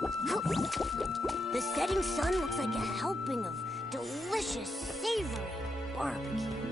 The setting sun looks like a helping of delicious, savory barbecue.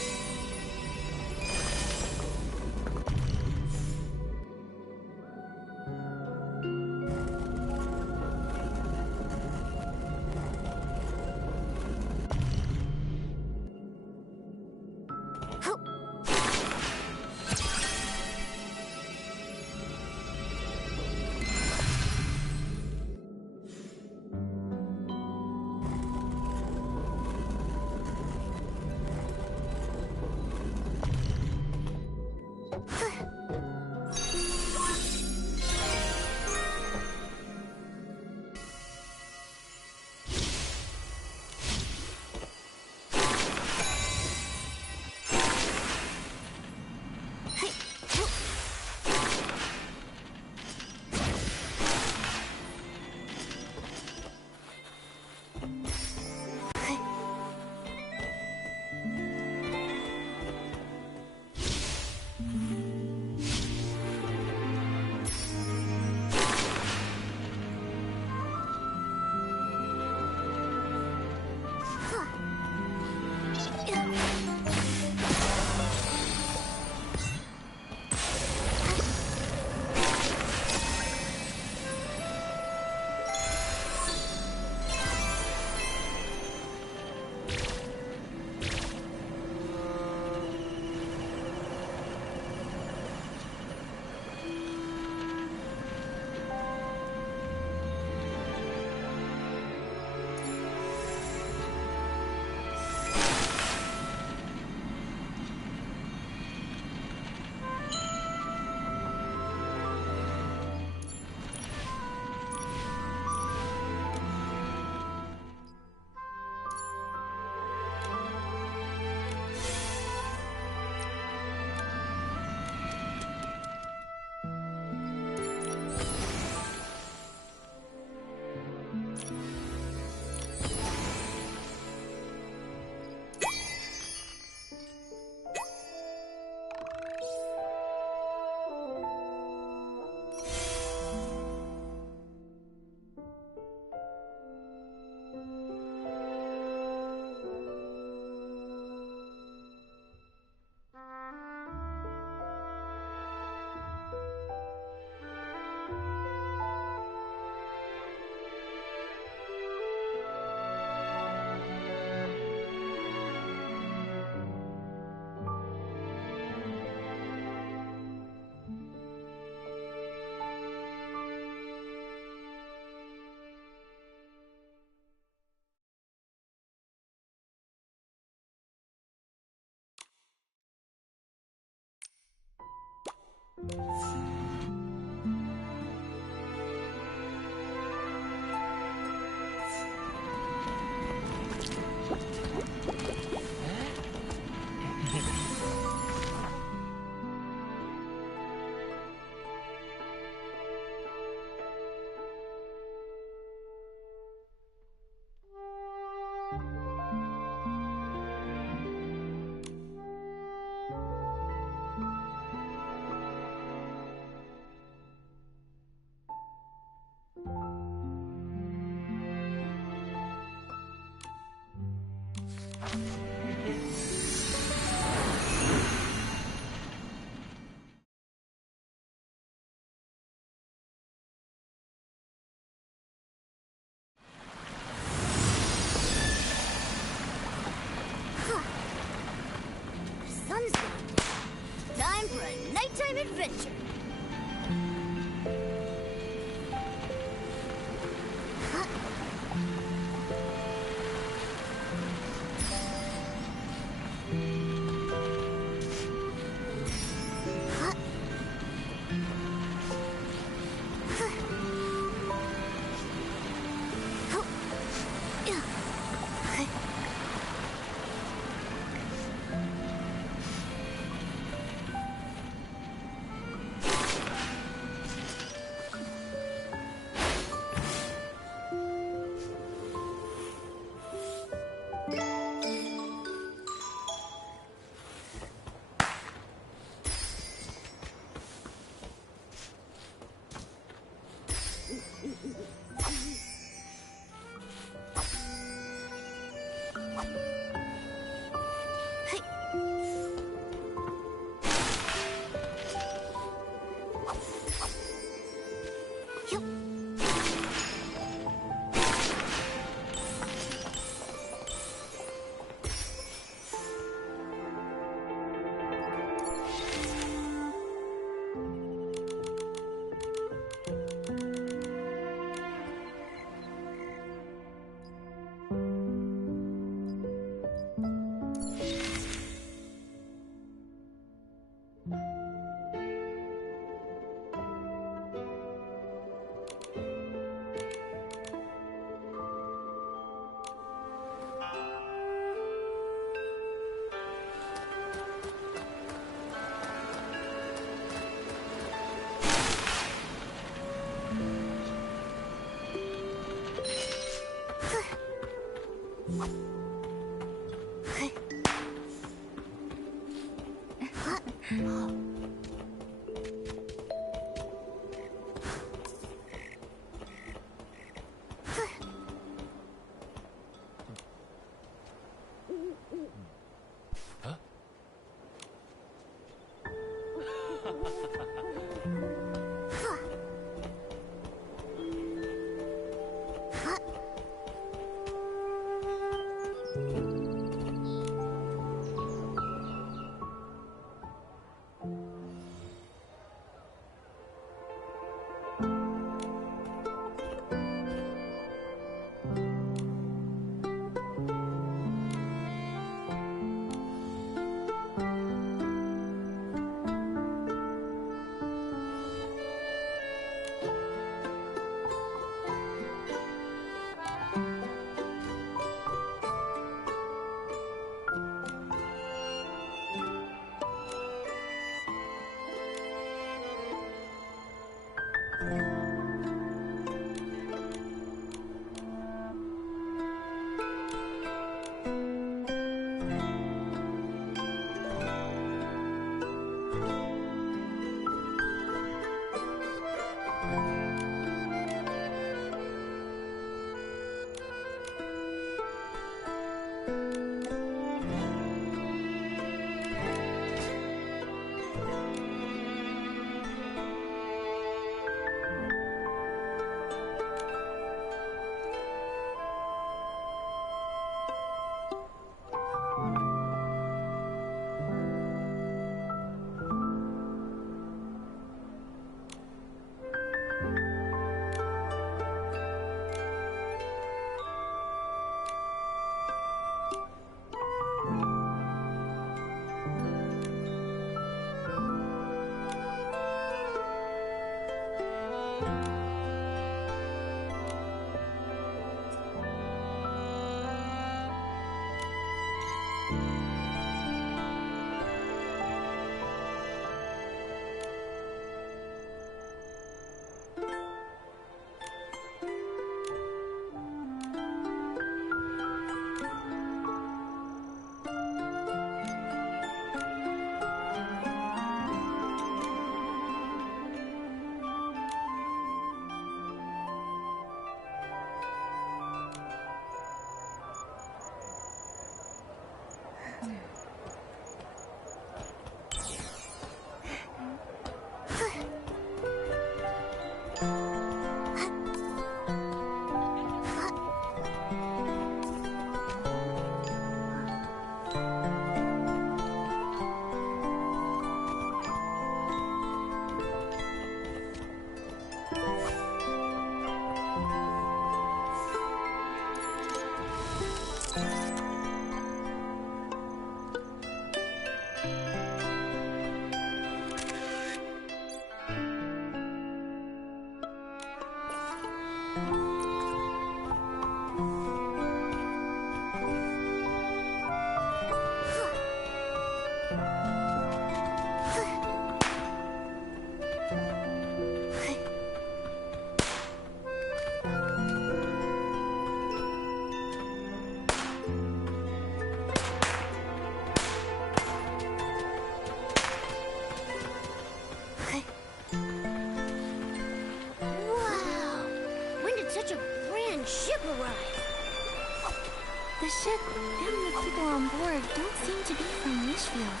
The ship and the people on board don't seem to be from Wishfield.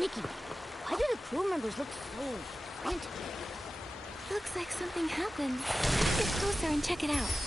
Nikki, why do the crew members look so frantic? Looks like something happened. Let's get closer and check it out.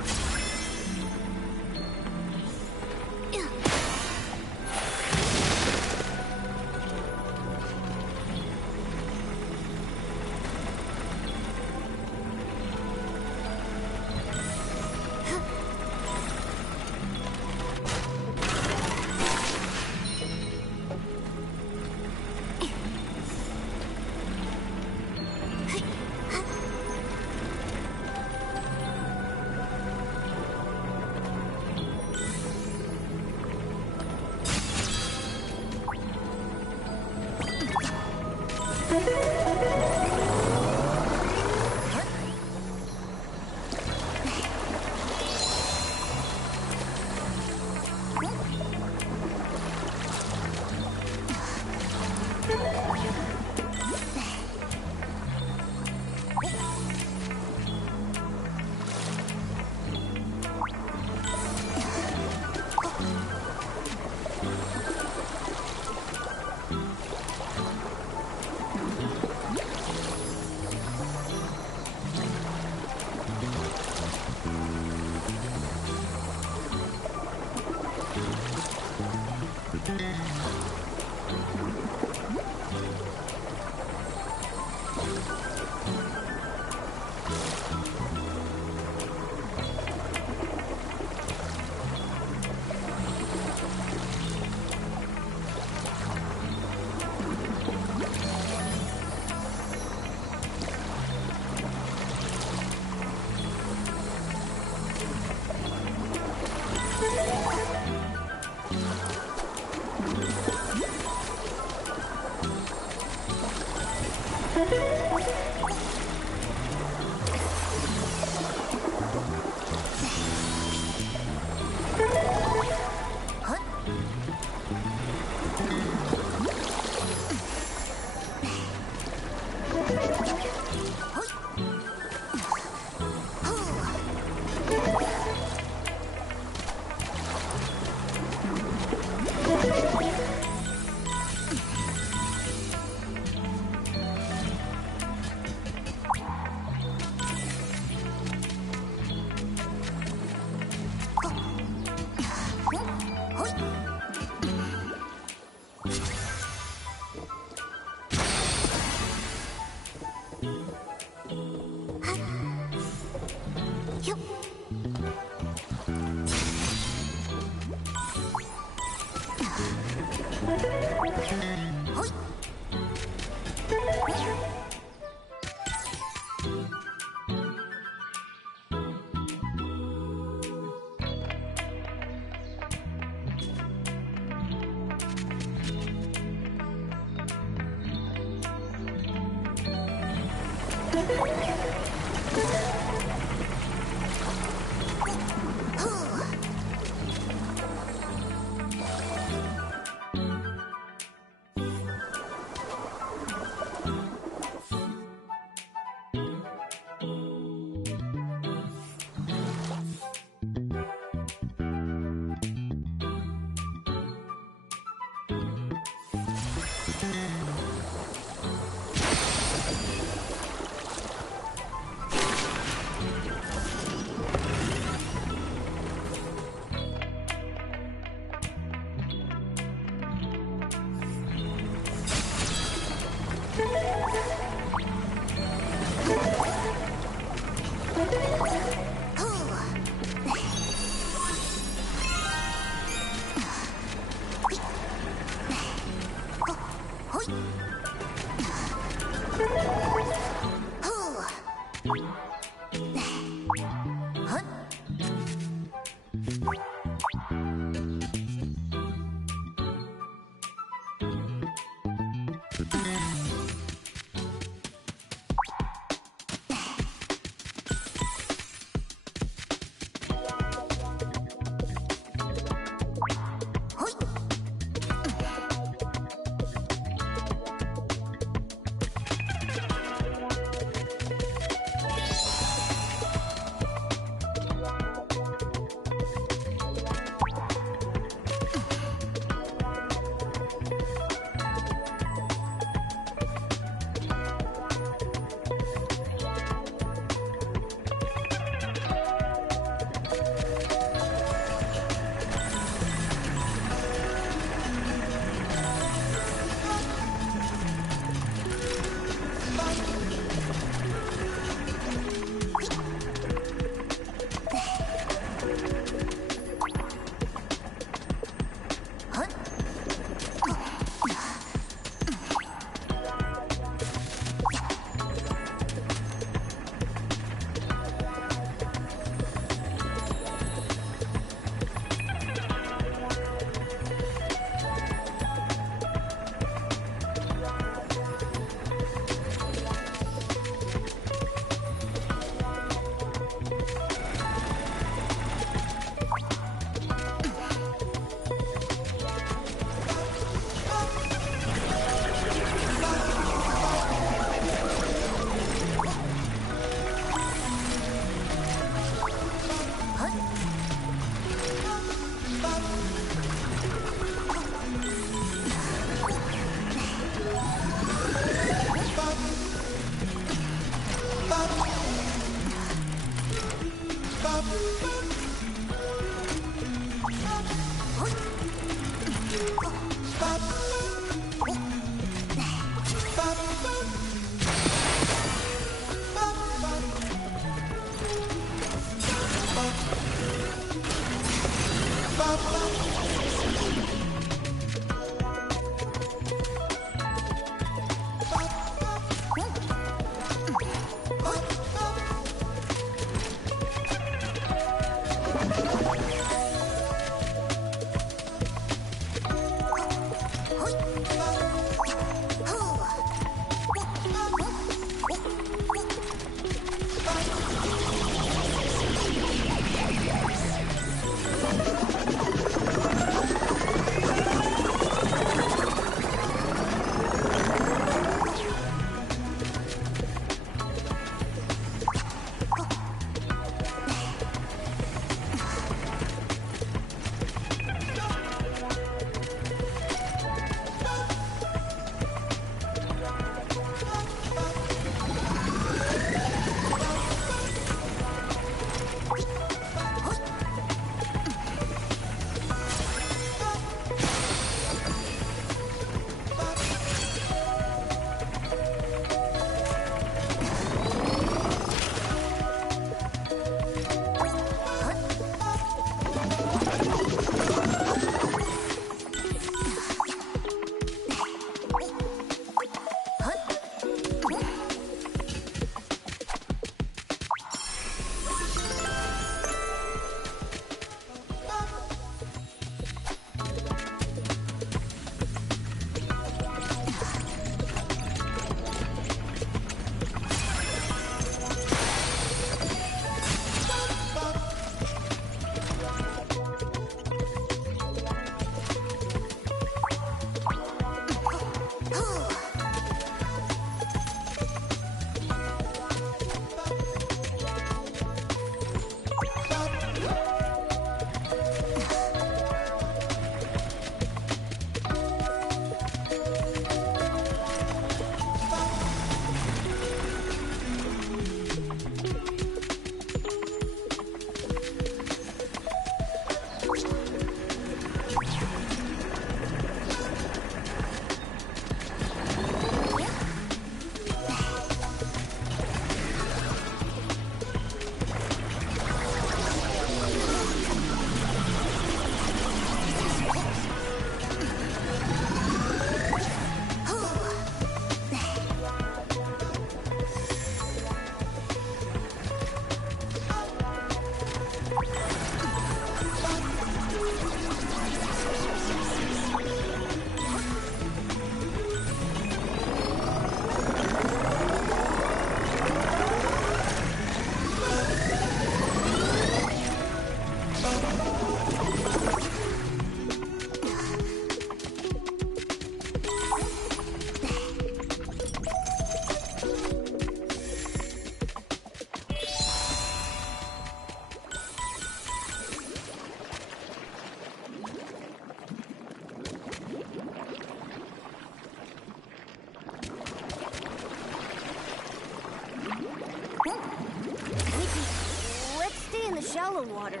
shallow water.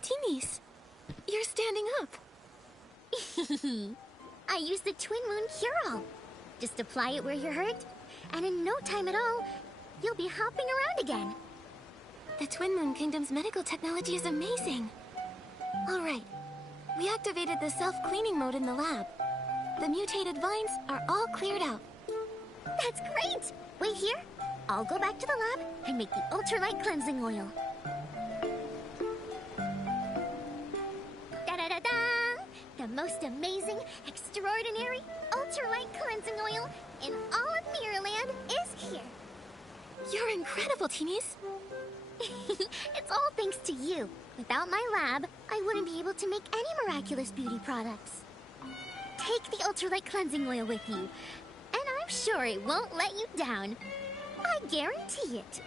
Timmy's, you're standing up. I used the Twin Moon Cure-All. Just apply it where you're hurt, and in no time at all, you'll be hopping around again. The Twin Moon Kingdom's medical technology is amazing. All right, we activated the self-cleaning mode in the lab. The mutated vines are all cleared out. That's great! Wait here. I'll go back to the lab and make the ultralight cleansing oil. Da-da-da-da! The most amazing, extraordinary, ultralight cleansing oil in all of Mirrorland is here. You're incredible, Teenies. It's all thanks to you. Without my lab, I wouldn't be able to make any miraculous beauty products. Take the ultralight cleansing oil with you, and I'm sure it won't let you down. I guarantee it.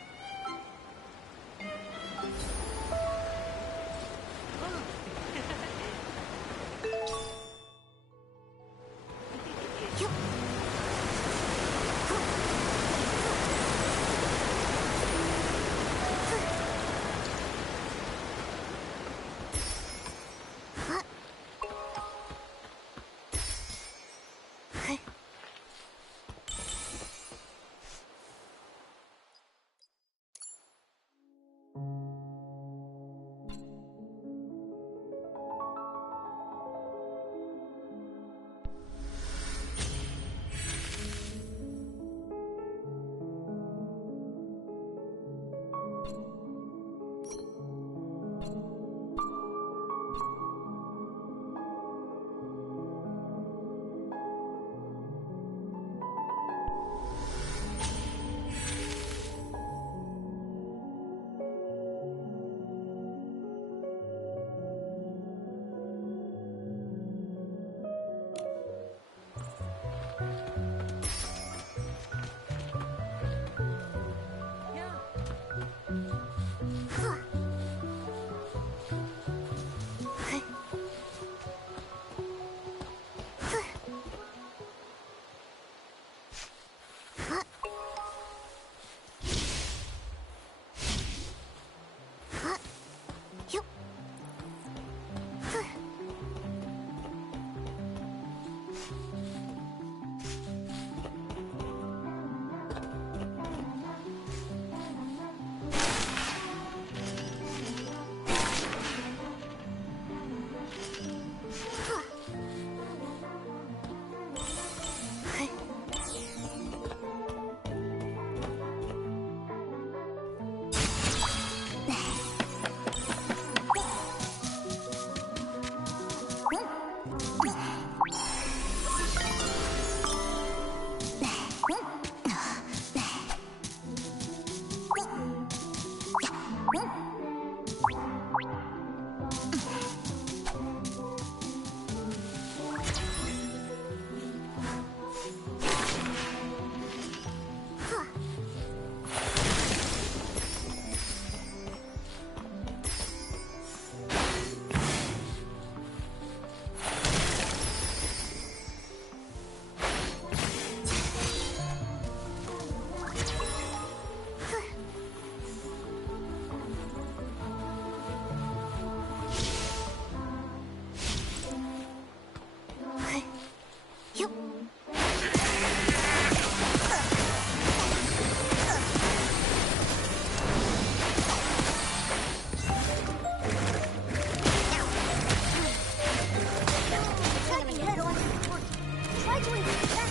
doing that now.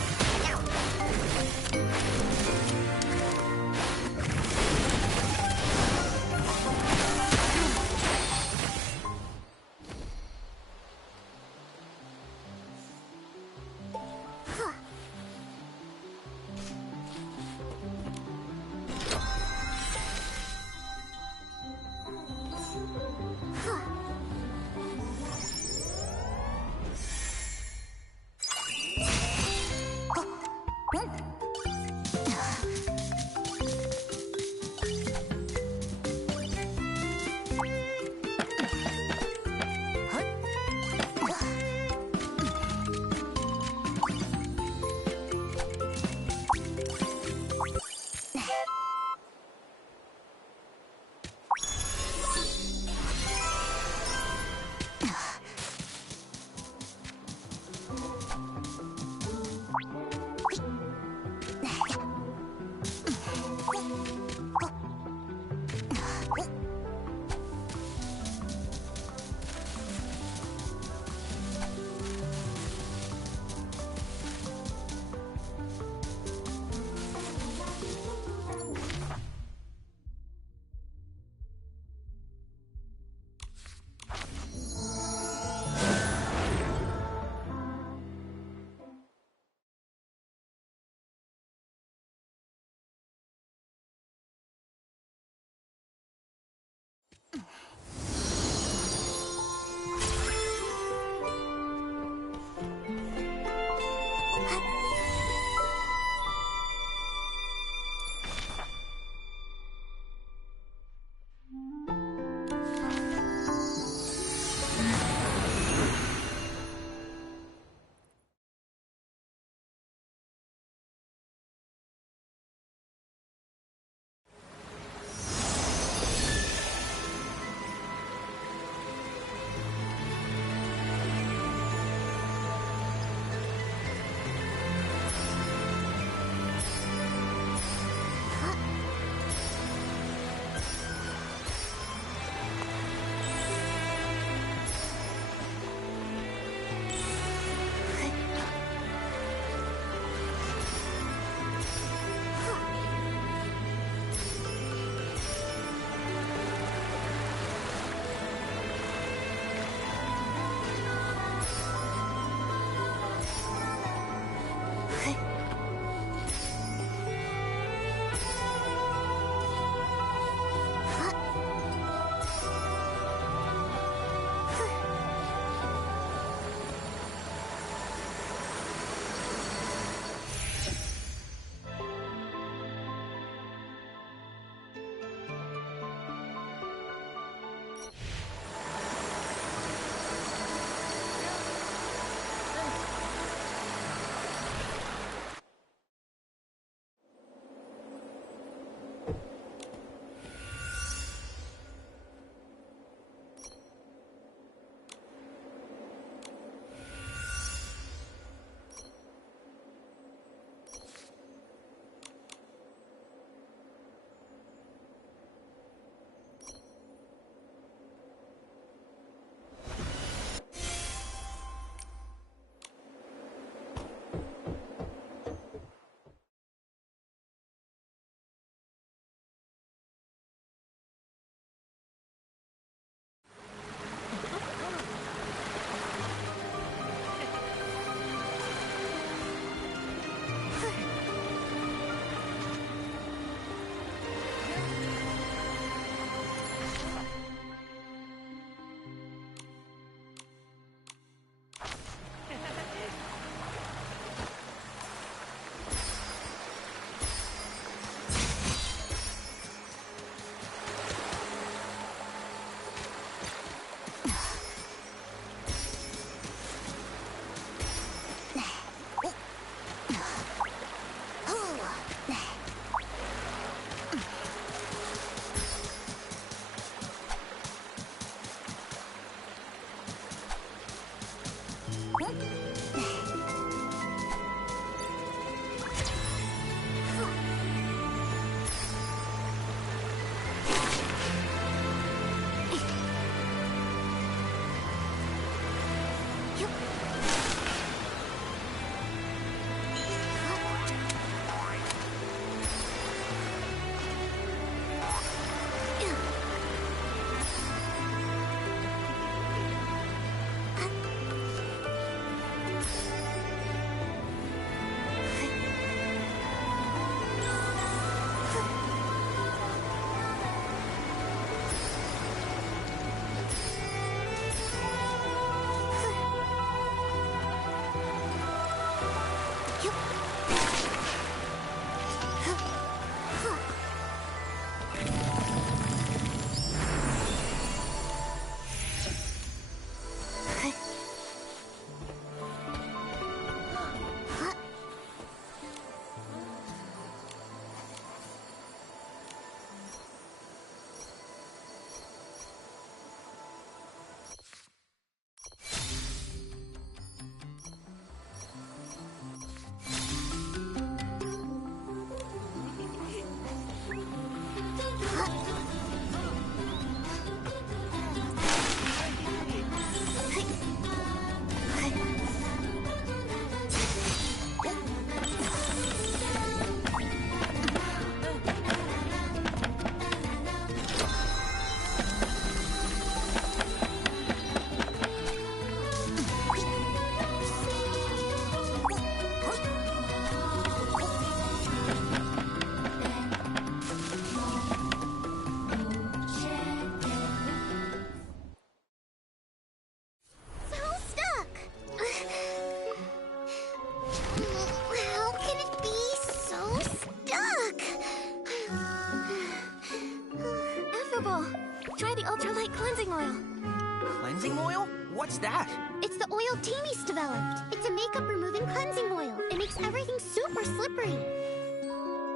cleansing oil? What's that? It's the oil Timmy's developed. It's a makeup-removing cleansing oil. It makes everything super slippery.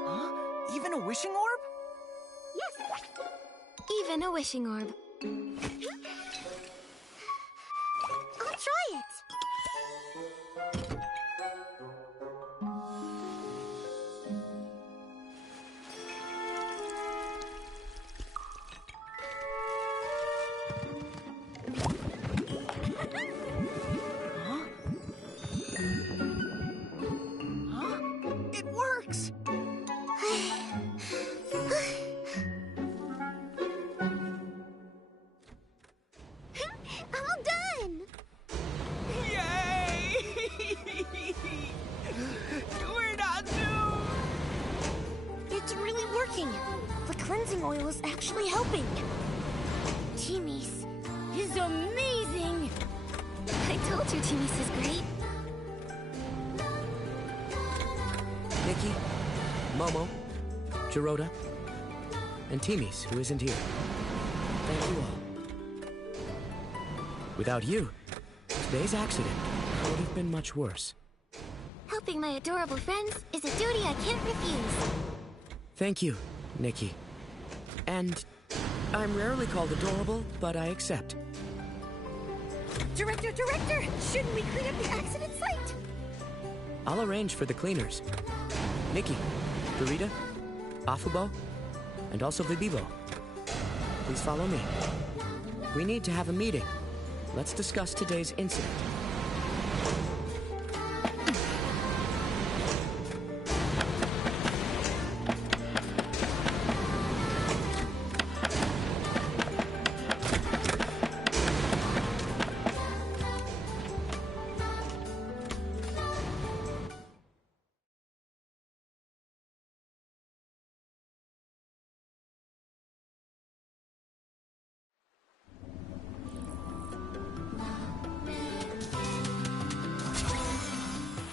Huh? Even a wishing orb? Yes. Even a wishing orb. I'll try it. It works! All done. Yay! We're not doomed! It's really working. The cleansing oil is actually helping. Timmy's is amazing. I told you Timmy's is great. Nikki, Momo, Jirota, and Timmy's, who isn't here. Thank you all. Without you, today's accident would have been much worse. Helping my adorable friends is a duty I can't refuse. Thank you, Nikki. And I'm rarely called adorable, but I accept. Director, shouldn't we clean up the accident site? I'll arrange for the cleaners. Nikki, Dorita, Afubo, and also Vibibo. Please follow me. We need to have a meeting. Let's discuss today's incident.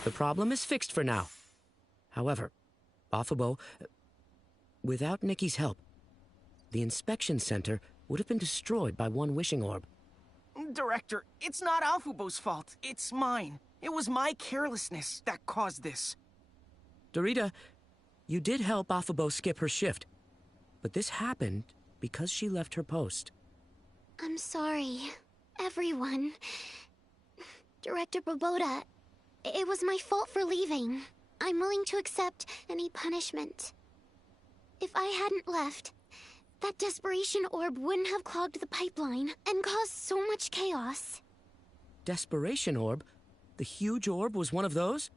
The problem is fixed for now. However, Afubo, without Nikki's help, the inspection center would have been destroyed by one wishing orb. Director, it's not Afubo's fault. It's mine. It was my carelessness that caused this. Dorita, you did help Afubo skip her shift, but this happened because she left her post. I'm sorry, everyone. Director Boboda, it was my fault for leaving. I'm willing to accept any punishment. If I hadn't left, that desperation orb wouldn't have clogged the pipeline and caused so much chaos. Desperation orb? The huge orb was one of those?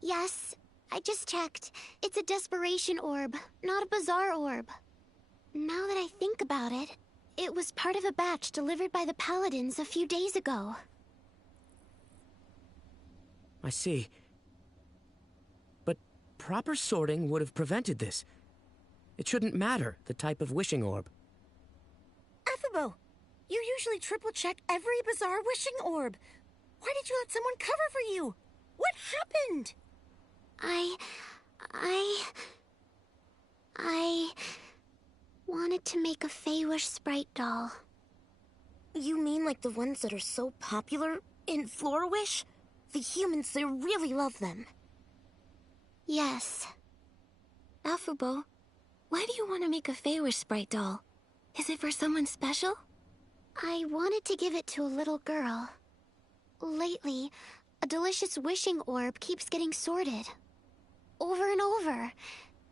Yes, I just checked. It's a desperation orb, not a bizarre orb. Now that I think about it, it was part of a batch delivered by the Paladins a few days ago. I see. But proper sorting would have prevented this. It shouldn't matter, the type of wishing orb. Afubo, you usually triple-check every bizarre wishing orb. Why did you let someone cover for you? What happened? I wanted to make a Fey-Wish sprite doll. You mean like the ones that are so popular in Flora-Wish? The humans, they really love them. Yes. Afubo, why do you want to make a Fey-Wish sprite doll? Is it for someone special? I wanted to give it to a little girl. Lately, a delicious wishing orb keeps getting sorted. Over and over.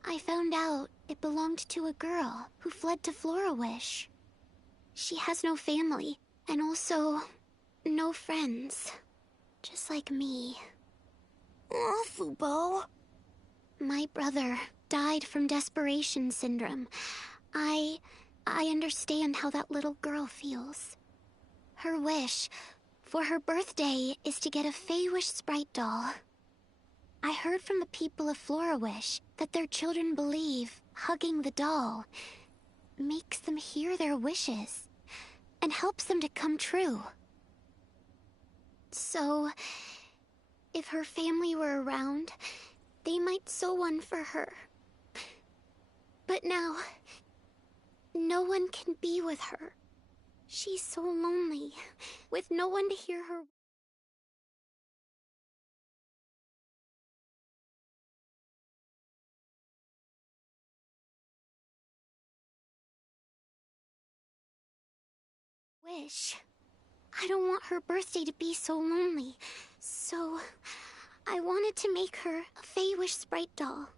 I found out it belonged to a girl who fled to Flora-Wish. She has no family, and also no friends. Just like me. Afubo. My brother died from desperation syndrome. I understand how that little girl feels. Her wish for her birthday is to get a Fey-Wish sprite doll. I heard from the people of Flora-Wish that their children believe hugging the doll makes them hear their wishes and helps them to come true. So, if her family were around, they might sew one for her. But now, no one can be with her. She's so lonely, with no one to hear her. Wish. I don't want her birthday to be so lonely, so I wanted to make her a Fey-Wish sprite doll.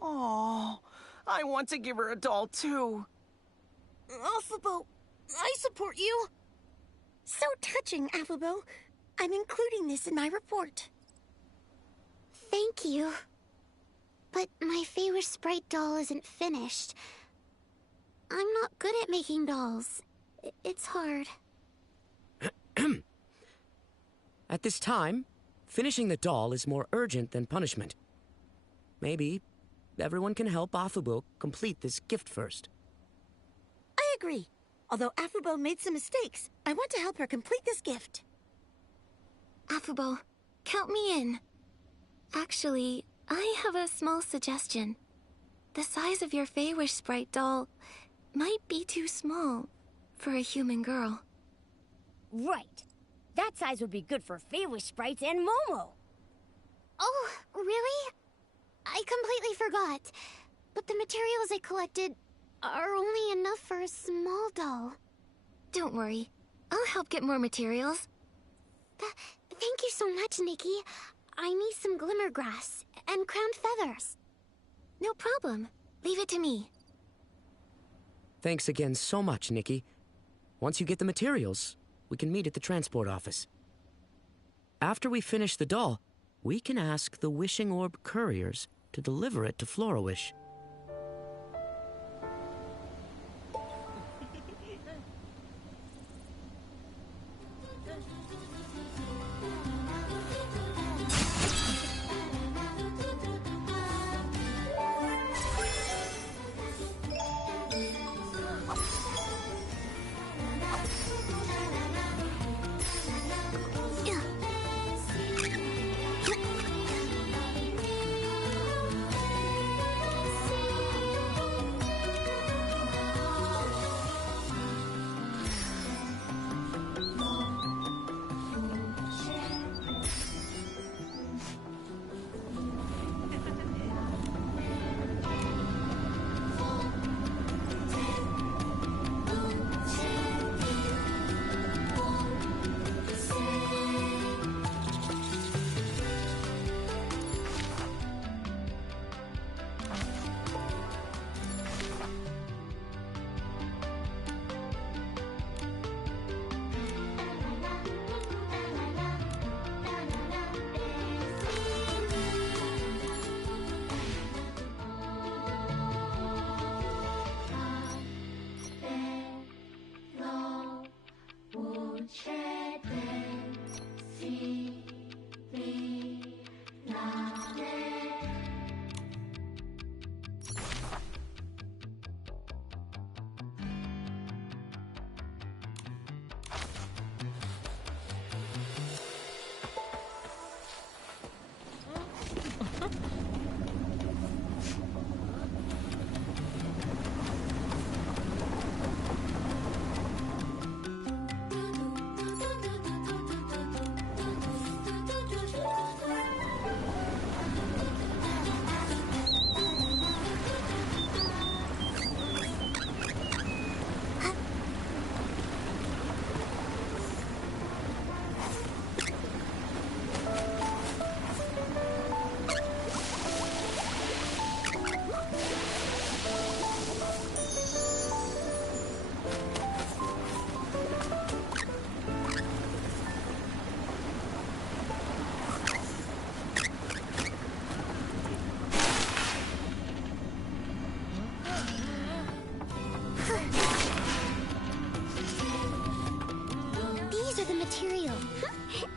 Oh, I want to give her a doll too. Alphabo, I support you. So touching, Alphabo. I'm including this in my report. Thank you. But my Fey-Wish sprite doll isn't finished. I'm not good at making dolls. It's hard. At this time, finishing the doll is more urgent than punishment. Maybe everyone can help Afubo complete this gift first. I agree. Although Alphabo made some mistakes, I want to help her complete this gift. Afubo, count me in. Actually, I have a small suggestion. The size of your Fey-Wish sprite doll might be too small for a human girl. Right. That size would be good for Fey-Wish sprites and Momo. Oh, really? I completely forgot. But the materials I collected are only enough for a small doll. Don't worry. I'll help get more materials. Thank you so much, Nikki. I need some glimmer grass and crowned feathers. No problem. Leave it to me. Thanks again so much, Nikki. Once you get the materials, we can meet at the transport office. After we finish the doll, we can ask the Wishing Orb couriers to deliver it to Flora-Wish.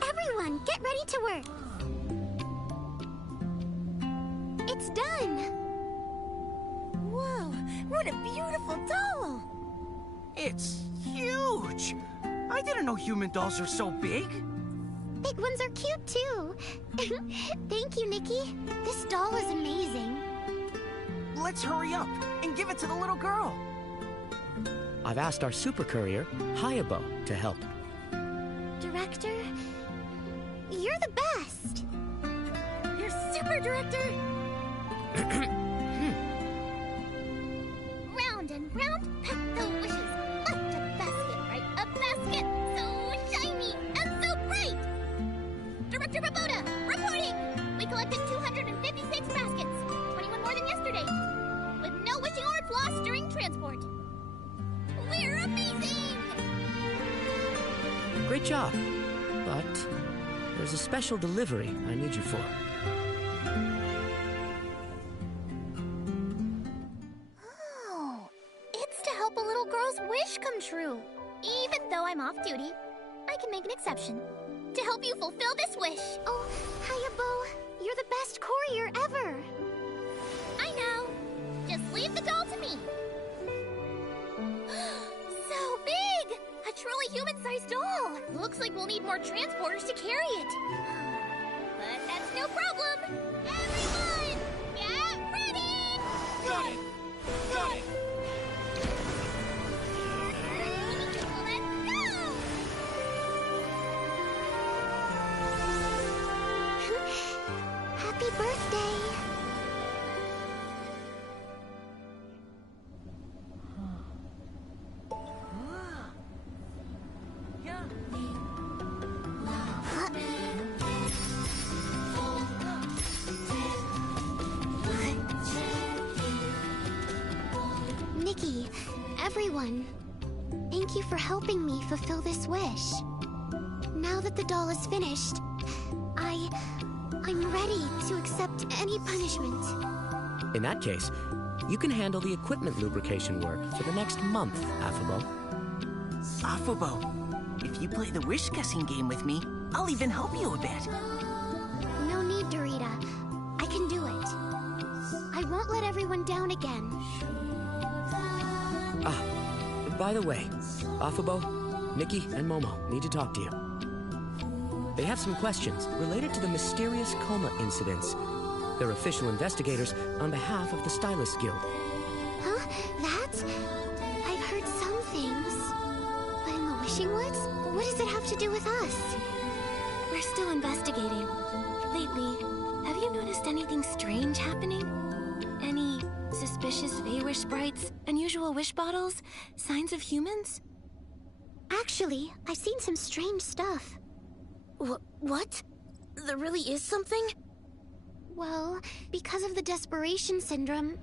Everyone, get ready to work. It's done. Whoa, what a beautiful doll. It's huge. I didn't know human dolls are so big. Big ones are cute too. Thank you, Nikki. This doll is amazing. Let's hurry up and give it to the little girl. I've asked our super courier, Hayabo, to help. Director, you're the best. You're super, Director! Round and round, pack the wishes. Left a basket, right a basket. So shiny and so bright. Director Baboda, reporting. We collected 256 baskets, 21 more than yesterday, with no wishing orbs lost during transport. We're amazing! Great job. But there's a special delivery I need you for. Oh, it's to help a little girl's wish come true. Even though I'm off duty, I can make an exception to help you fulfill this wish. Oh, Hayabo, you're the best courier ever. I know. Just leave the doll to me. So big! A truly human-sized doll. Looks like we'll need more transporters to carry it. But that's no problem. Everyone, get ready! Got it! Got it! Let's go! Happy birthday. Nikki, everyone, thank you for helping me fulfill this wish. Now that the doll is finished, I'm ready to accept any punishment. In that case, you can handle the equipment lubrication work for the next month, Afabo. Afubo, if you play the wish-guessing game with me, I'll even help you a bit. No need, Dorita. I can do it. I won't let everyone down again. Ah, by the way, Afabo, Nikki, and Momo need to talk to you. They have some questions related to the mysterious coma incidents. They're official investigators on behalf of the Stylist Guild. Huh? That? I've heard some things. But in the Wishing Woods? What does it have to do with us? We're still investigating. Lately, have you noticed anything strange happening? Any suspicious Feywish sprites, unusual wish bottles, signs of humans? Actually, I've seen some strange stuff. What? There really is something? Well, because of the desperation syndrome,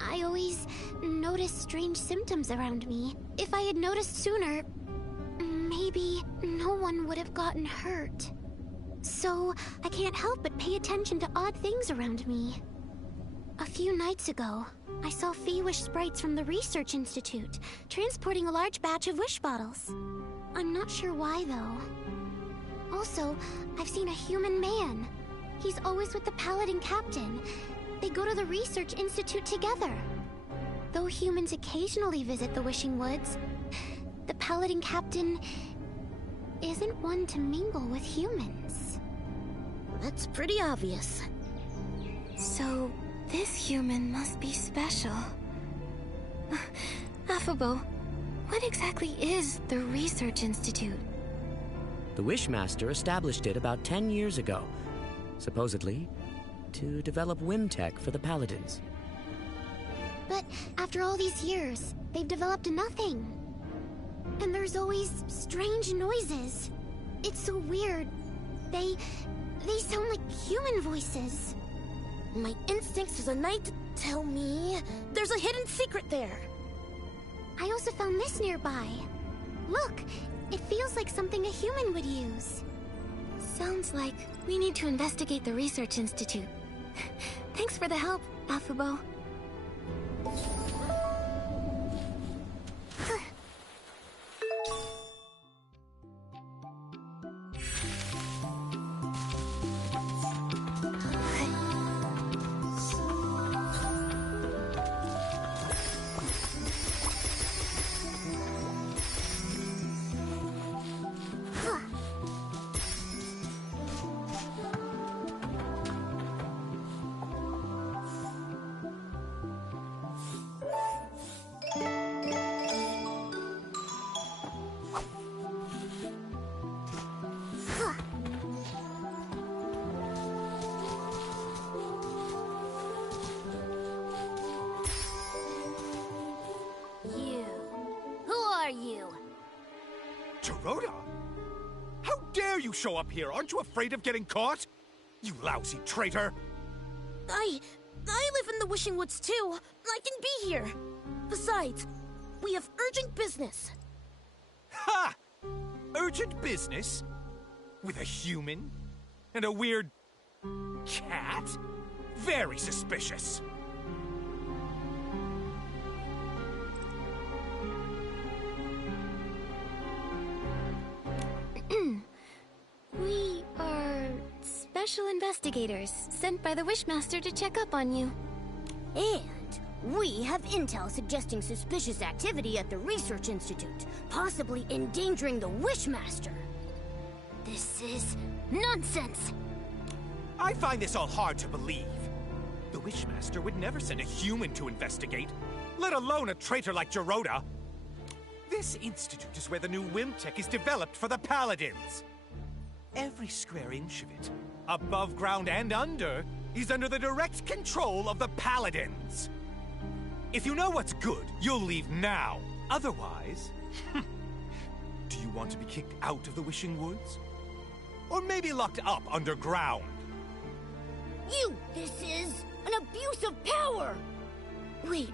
I always notice strange symptoms around me. If I had noticed sooner, maybe no one would have gotten hurt. So, I can't help but pay attention to odd things around me. A few nights ago, I saw Feywish sprites from the Research Institute transporting a large batch of wish bottles. I'm not sure why, though. Also, I've seen a human man. He's always with the Paladin Captain. They go to the Research Institute together. Though humans occasionally visit the Wishing Woods, the Paladin Captain isn't one to mingle with humans. That's pretty obvious. So, this human must be special. Afabo, what exactly is the Research Institute? The Wishmaster established it about 10 years ago, supposedly to develop whim tech for the Paladins. But after all these years, they've developed nothing. And there's always strange noises. It's so weird. They sound like human voices. My instincts as a knight tell me there's a hidden secret there. I also found this nearby. Look, it feels like something a human would use. Sounds like we need to investigate the Research Institute. Thanks for the help, Afabo. Gerota? How dare you show up here? Aren't you afraid of getting caught? You lousy traitor! I live in the Wishing Woods too. I can be here. Besides, we have urgent business. Ha! Urgent business? With a human? And a weird... cat? Very suspicious. We are special investigators sent by the Wishmaster to check up on you. And we have intel suggesting suspicious activity at the Research Institute, possibly endangering the Wishmaster. This is nonsense! I find this all hard to believe. The Wishmaster would never send a human to investigate, let alone a traitor like Gerota. This institute is where the new Wimtech is developed for the Paladins. Every square inch of it, above ground and under, is under the direct control of the Paladins. If you know what's good, you'll leave now. Otherwise... Do you want to be kicked out of the Wishing Woods? Or maybe locked up underground? This is an abuse of power! Wait,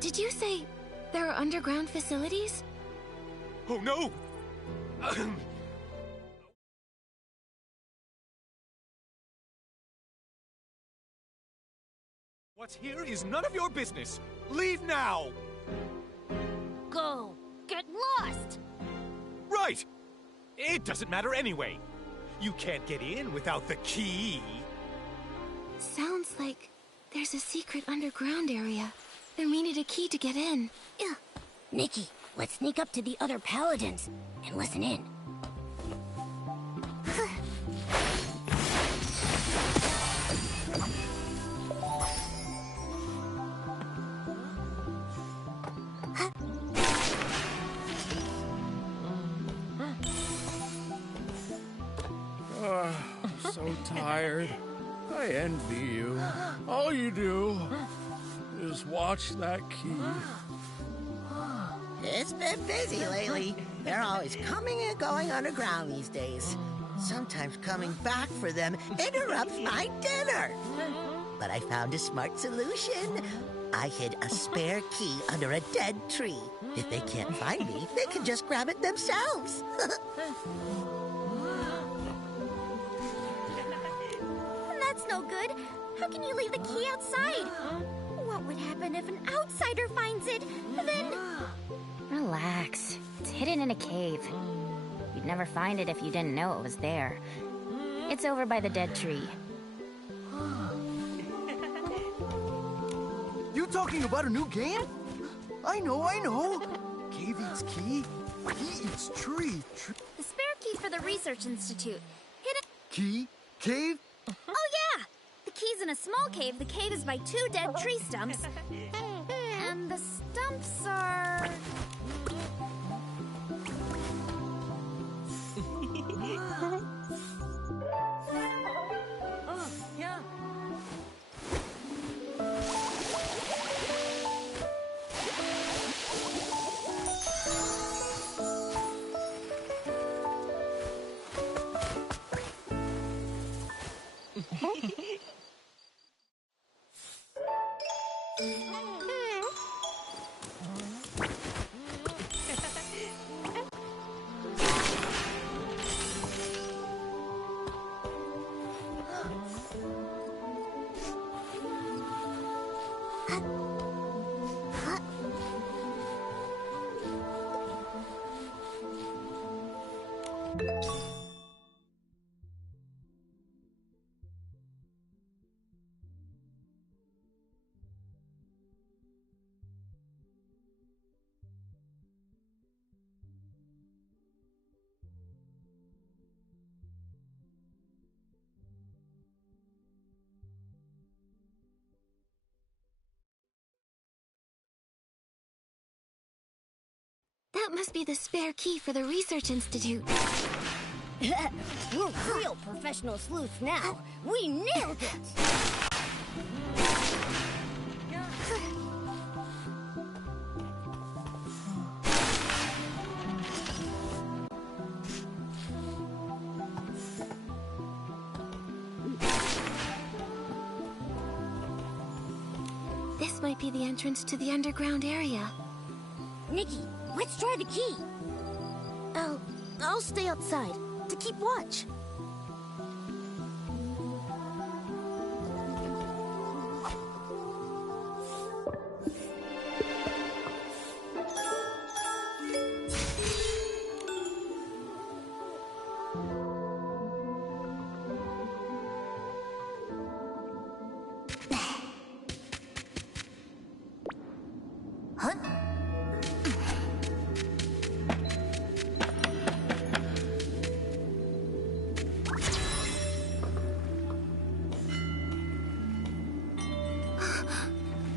did you say there are underground facilities? Oh no! What's here is none of your business. Leave now! Go! Get lost! Right! It doesn't matter anyway. You can't get in without the key. Sounds like there's a secret underground area. Then we need a key to get in. Nikki, let's sneak up to the other paladins and listen in. So tired. I envy you. All you do is watch that key. It's been busy lately. They're always coming and going underground these days. Sometimes coming back for them interrupts my dinner. But I found a smart solution. I hid a spare key under a dead tree. If they can't find me, they can just grab it themselves. That's no good. How can you leave the key outside? What would happen if an outsider finds it? Then... Relax. It's hidden in a cave. You'd never find it if you didn't know it was there. It's over by the dead tree. You talking about a new game? I know. Cave eats key, key eats tree. The spare key for the Research Institute. Hit it. Key? Cave? Oh, yeah! The key's in a small cave. The cave is by 2 dead tree stumps. And the stumps are... That must be the spare key for the Research Institute. We're real professional sleuths now. We nailed it! This might be the entrance to the underground area. Nikki, let's try the key. I'll stay outside to keep watch.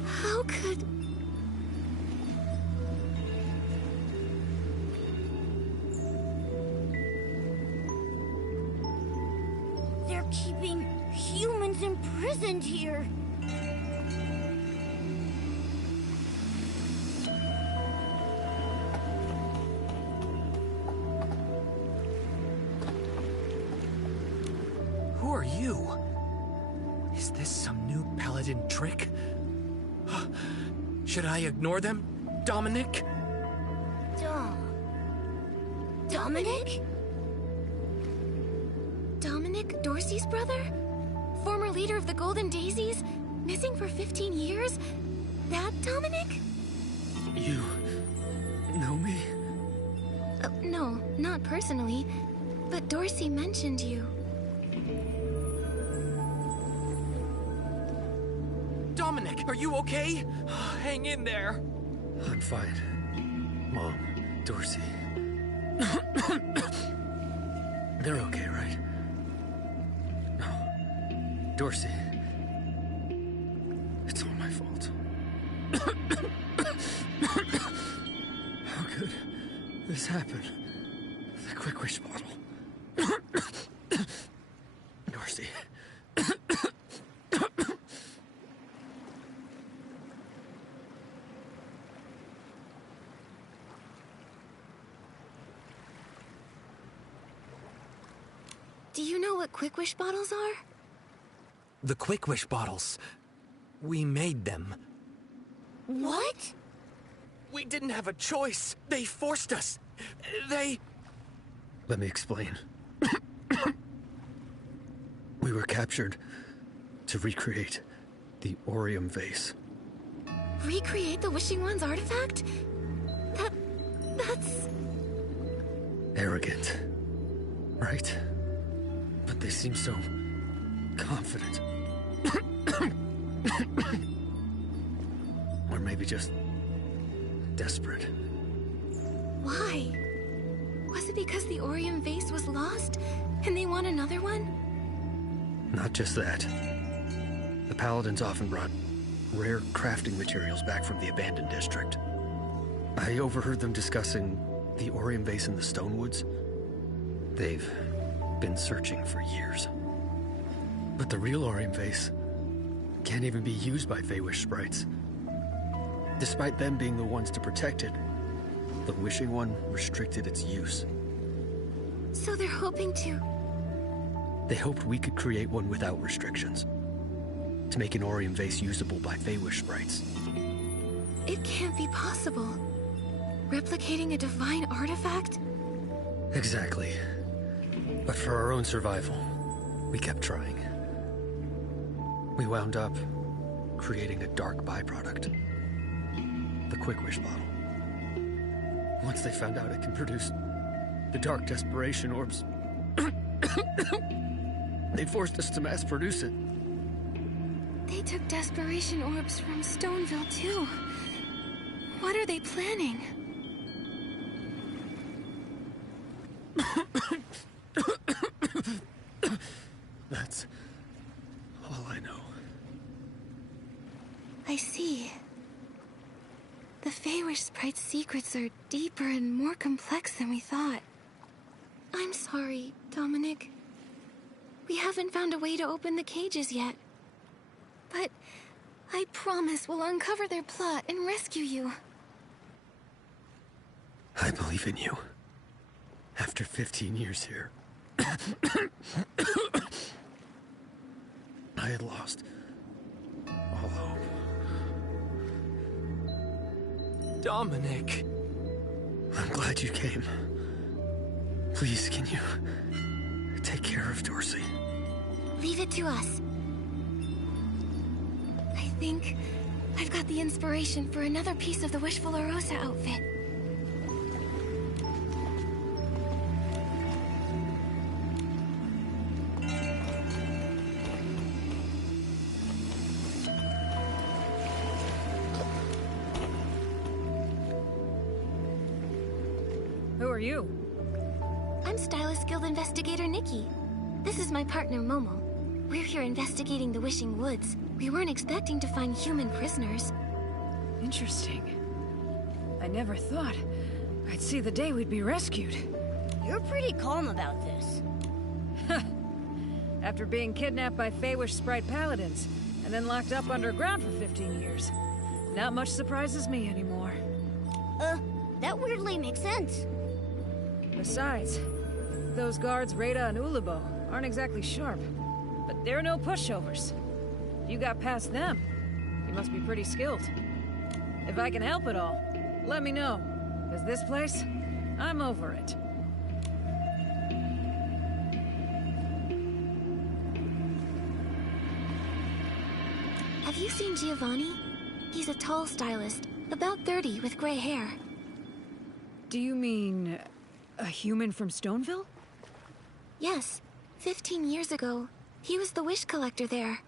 How could... They're keeping humans imprisoned here. Who are you? Is this some new paladin trick? Should I ignore them, Dominic? Dominic? Dominic, Dorsey's brother? Former leader of the Golden Daisies? Missing for 15 years? That Dominic? You know me? No, not personally. But Dorsey mentioned you. Dominic, are you okay? Hang in there. I'm fine. Mom, Dorsey. They're okay, right? No. Dorsey. It's all my fault. How could this happen? The Quick Wish bottle. Dorsey. Do you know what Quick Wish bottles are? The Quick Wish bottles. We made them. What? We didn't have a choice. They forced us. Let me explain. We were captured to recreate the Orium vase. Recreate the Wishing One's artifact? That's... Arrogant, right? But they seem so confident. Or maybe just desperate. Why? Was it because the Orium vase was lost, and they want another one? Not just that. The Paladins often brought rare crafting materials back from the abandoned district. I overheard them discussing the Orium vase in the Stonewoods. They've been searching for years. But the real Orium vase can't even be used by Feywish sprites. Despite them being the ones to protect it, the Wishing One restricted its use. So they're hoping to... They hoped we could create one without restrictions, to make an Orium vase usable by Feywish sprites. It can't be possible. Replicating a divine artifact? Exactly. But for our own survival, we kept trying. We wound up creating a dark byproduct. The Quick Wish bottle. Once they found out it can produce the dark desperation orbs, they forced us to mass produce it. They took desperation orbs from Stoneville, too. What are they planning? That's all I know. I see. The Feywish sprite's secrets are deeper and more complex than we thought. I'm sorry, Dominic. We haven't found a way to open the cages yet. But I promise we'll uncover their plot and rescue you. I believe in you. After 15 years here, I had lost all hope. Dominic. I'm glad you came. Please, can you take care of Dorsey? Leave it to us. I think I've got the inspiration for another piece of the Wishful Rosa outfit. Who are you? I'm Stylist Guild Investigator Nikki. This is my partner Momo. We're here investigating the Wishing Woods. We weren't expecting to find human prisoners. Interesting. I never thought I'd see the day we'd be rescued. You're pretty calm about this. After being kidnapped by Feywish Sprite Paladins, and then locked up underground for 15 years. Not much surprises me anymore. That weirdly makes sense. Besides, those guards Rada and Ulubo aren't exactly sharp. But they're no pushovers. If you got past them, you must be pretty skilled. If I can help at all, let me know. Because this place, I'm over it. Have you seen Giovanni? He's a tall stylist, about 30 with gray hair. Do you mean a human from Stoneville? Yes. 15 years ago, he was the wish collector there.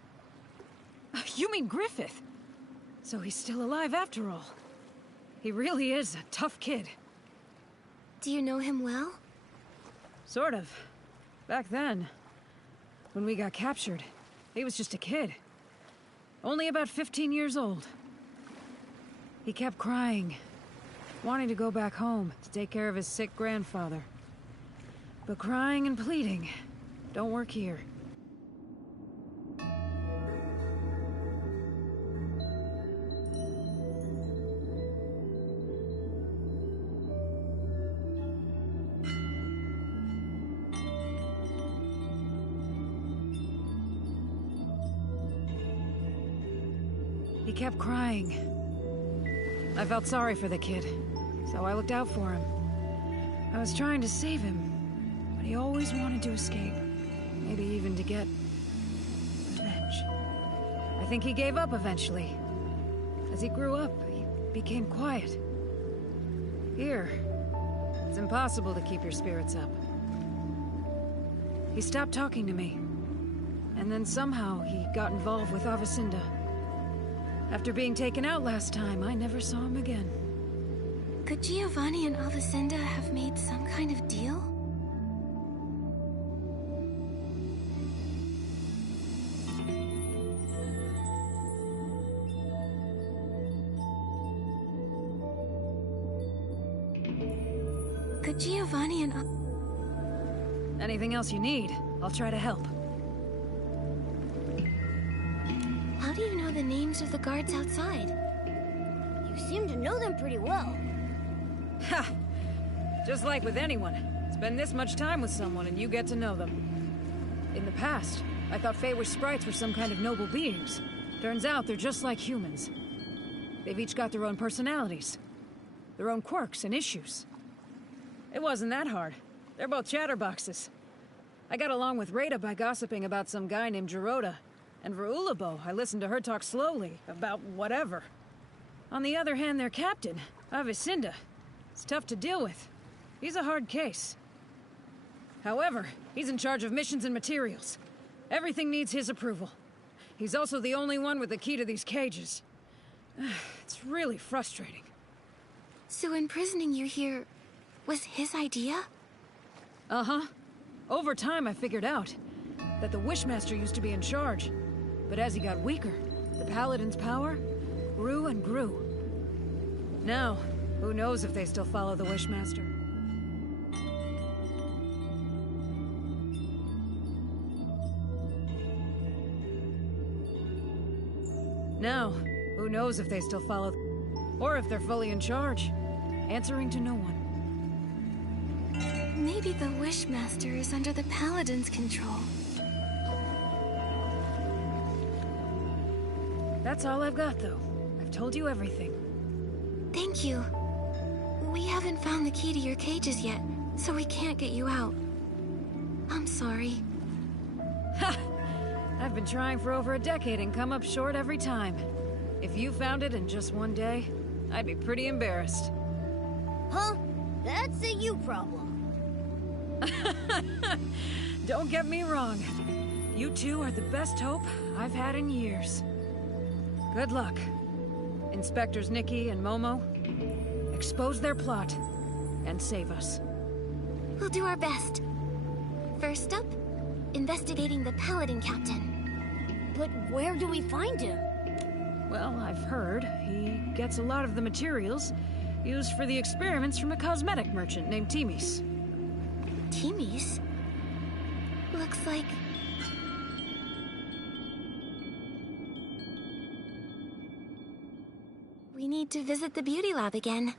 You mean Griffith? So he's still alive after all. He really is a tough kid. Do you know him well? Sort of. Back then, when we got captured, he was just a kid. Only about 15 years old. He kept crying, wanting to go back home to take care of his sick grandfather. But crying and pleading don't work here. He kept crying. I felt sorry for the kid, so I looked out for him. I was trying to save him, but he always wanted to escape. Maybe even to get revenge. I think he gave up eventually. As he grew up, he became quiet. Here, it's impossible to keep your spirits up. He stopped talking to me. And then somehow he got involved with Avacinda. After being taken out last time, I never saw him again. Could Giovanni and Avacinda have made some kind of deal? Could Giovanni and... Anything else you need, I'll try to help. How do you know the names of the guards outside? You seem to know them pretty well. Ha! Just like with anyone. Spend this much time with someone and you get to know them. In the past, I thought Feywish sprites were some kind of noble beings. Turns out they're just like humans. They've each got their own personalities. Their own quirks and issues. It wasn't that hard. They're both chatterboxes. I got along with Rada by gossiping about some guy named Geroda. And for Ulubo, I listened to her talk slowly about whatever. On the other hand, their captain, Avacinda, is tough to deal with. He's a hard case. However, he's in charge of missions and materials. Everything needs his approval. He's also the only one with the key to these cages. It's really frustrating. So imprisoning you here was his idea? Uh-huh. Over time, I figured out that the Wishmaster used to be in charge. But as he got weaker, the Paladin's power grew and grew. Now, who knows if they still follow the Wishmaster? Now, who knows if they still follow... Or if they're fully in charge, answering to no one. Maybe the Wishmaster is under the Paladin's control. That's all I've got, though. I've told you everything. Thank you. We haven't found the key to your cages yet, so we can't get you out. I'm sorry. Ha! I've been trying for over a decade and come up short every time. If you found it in just one day, I'd be pretty embarrassed. Huh? That's a you problem. Don't get me wrong. You two are the best hope I've had in years. Good luck. Inspectors Nikki and Momo, expose their plot and save us. We'll do our best. First up, investigating the Paladin Captain. But where do we find him? Well, I've heard he gets a lot of the materials used for the experiments from a cosmetic merchant named Timis. Timis? Looks like... we need to visit the beauty lab again.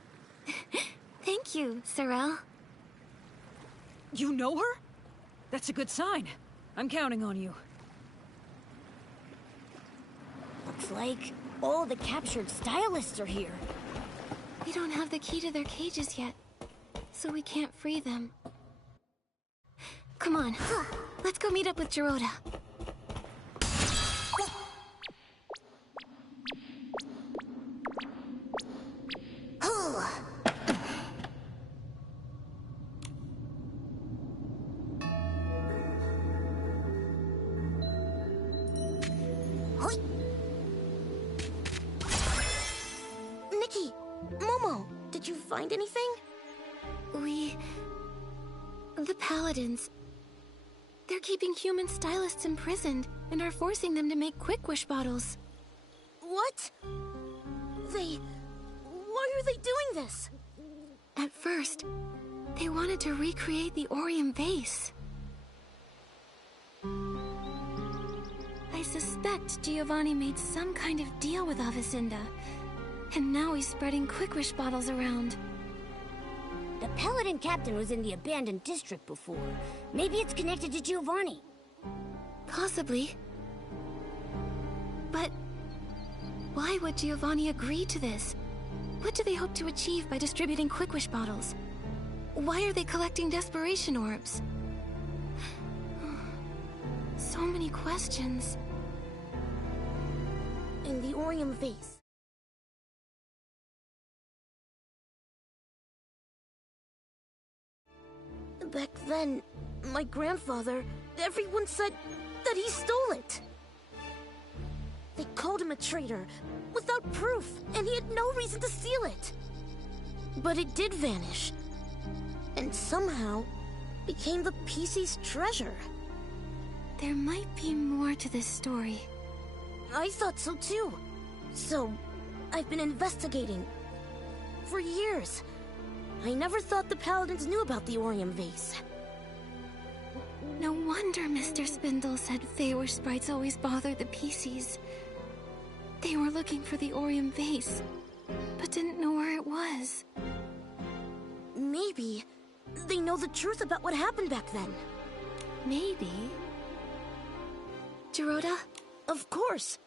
Thank you, Sorel. You know her? That's a good sign. I'm counting on you. Looks like all the captured stylists are here. We don't have the key to their cages yet, so we can't free them. Come on, let's go meet up with Gerota. Nikki, Momo, did you find anything? The Paladins. They're keeping human stylists imprisoned and are forcing them to make quick wish bottles. What? Why are they doing this? At first, they wanted to recreate the Orium vase. I suspect Giovanni made some kind of deal with Avicenda, and now he's spreading quick wish bottles around. The Paladin Captain was in the abandoned district before. Maybe it's connected to Giovanni. Possibly. But why would Giovanni agree to this? What do they hope to achieve by distributing quick wish bottles? Why are they collecting desperation orbs? So many questions. In the Orium vase. Back then, my grandfather, everyone said that he stole it. They called him a traitor, without proof, and he had no reason to steal it. But it did vanish, and somehow became the PC's treasure. There might be more to this story. I thought so too. So, I've been investigating for years. I never thought the Paladins knew about the Orium vase. No wonder Mr. Spindle said Feywish sprites always bothered the PCs. They were looking for the Orium vase, but didn't know where it was. Maybe they know the truth about what happened back then. Maybe. Gerota? Of course.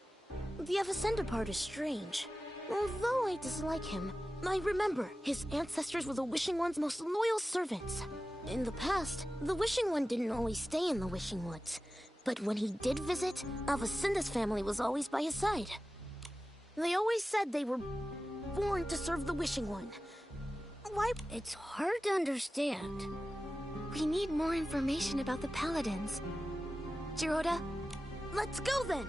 The Avicenda part is strange. Although I dislike him, I remember his ancestors were the Wishing One's most loyal servants. In the past, the Wishing One didn't always stay in the Wishing Woods. But when he did visit, Avicenda's family was always by his side. They always said they were born to serve the Wishing One. Why? It's hard to understand. We need more information about the Paladins. Gerota? Let's go then!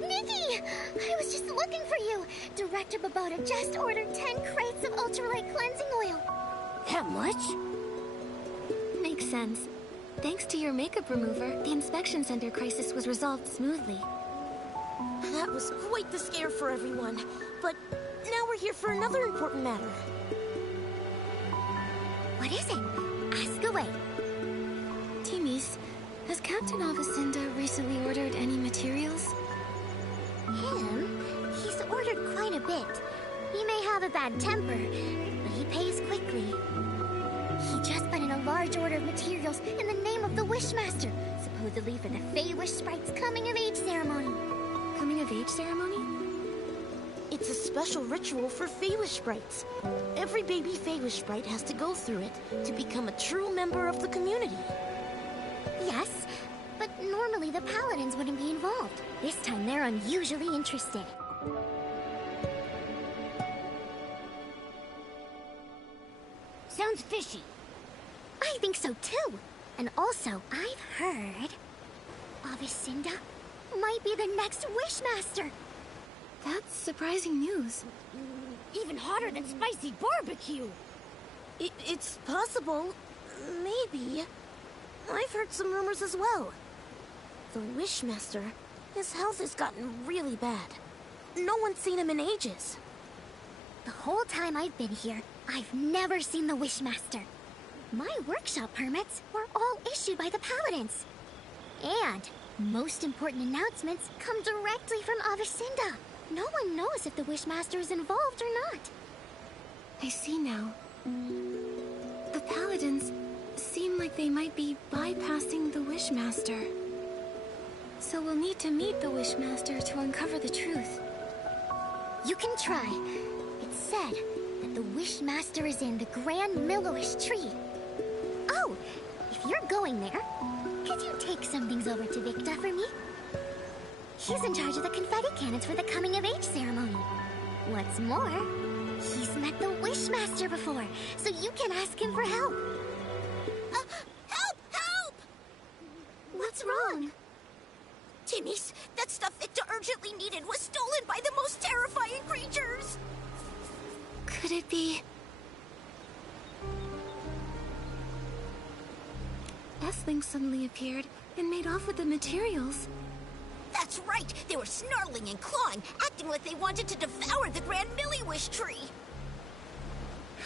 Nikki! I was just looking for you. Director Babota just ordered 10 crates of ultralight cleansing oil. That much? Makes sense. Thanks to your makeup remover, the inspection center crisis was resolved smoothly. That was quite the scare for everyone. But now we're here for another important matter. What is it? Ask away. Timmy's, has Captain Avicenda recently ordered any materials? Him? He's ordered quite a bit. He may have a bad temper, but he pays quickly. He just put in a large order of materials in the name of the Wishmaster, supposedly for the Fey-Wish Sprite's coming-of-age ceremony. Coming-of-age ceremony? It's a special ritual for Fey-Wish Sprites. Every baby Fey-Wish Sprite has to go through it to become a true member of the community. Yes, but normally the Paladins wouldn't be involved. This time they're unusually interested. Sounds fishy. I think so too. And also, I've heard Avicenda might be the next Wishmaster. That's surprising news. Even hotter than spicy barbecue. It's possible. Maybe. I've heard some rumors as well. The Wishmaster, his health has gotten really bad. No one's seen him in ages. The whole time I've been here, I've never seen the Wishmaster. My workshop permits were all issued by the Paladins. And most important announcements come directly from Avicenda. No one knows if the Wishmaster is involved or not. I see now. The Paladins seem like they might be bypassing the Wishmaster. So we'll need to meet the Wishmaster to uncover the truth. You can try. It's said that the Wishmaster is in the Grand Millowish tree. Oh, if you're going there, could you take some things over to Victa for me? He's in charge of the confetti cannons for the coming-of-age ceremony. What's more, he's met the Wishmaster before, so you can ask him for help. Help! Help! What's wrong? Timmy's, that stuff Victor urgently needed was stolen by the most terrifying creatures! Could it be... S-Link suddenly appeared and made off with the materials. That's right! They were snarling and clawing, acting like they wanted to devour the Grand Milliwish tree!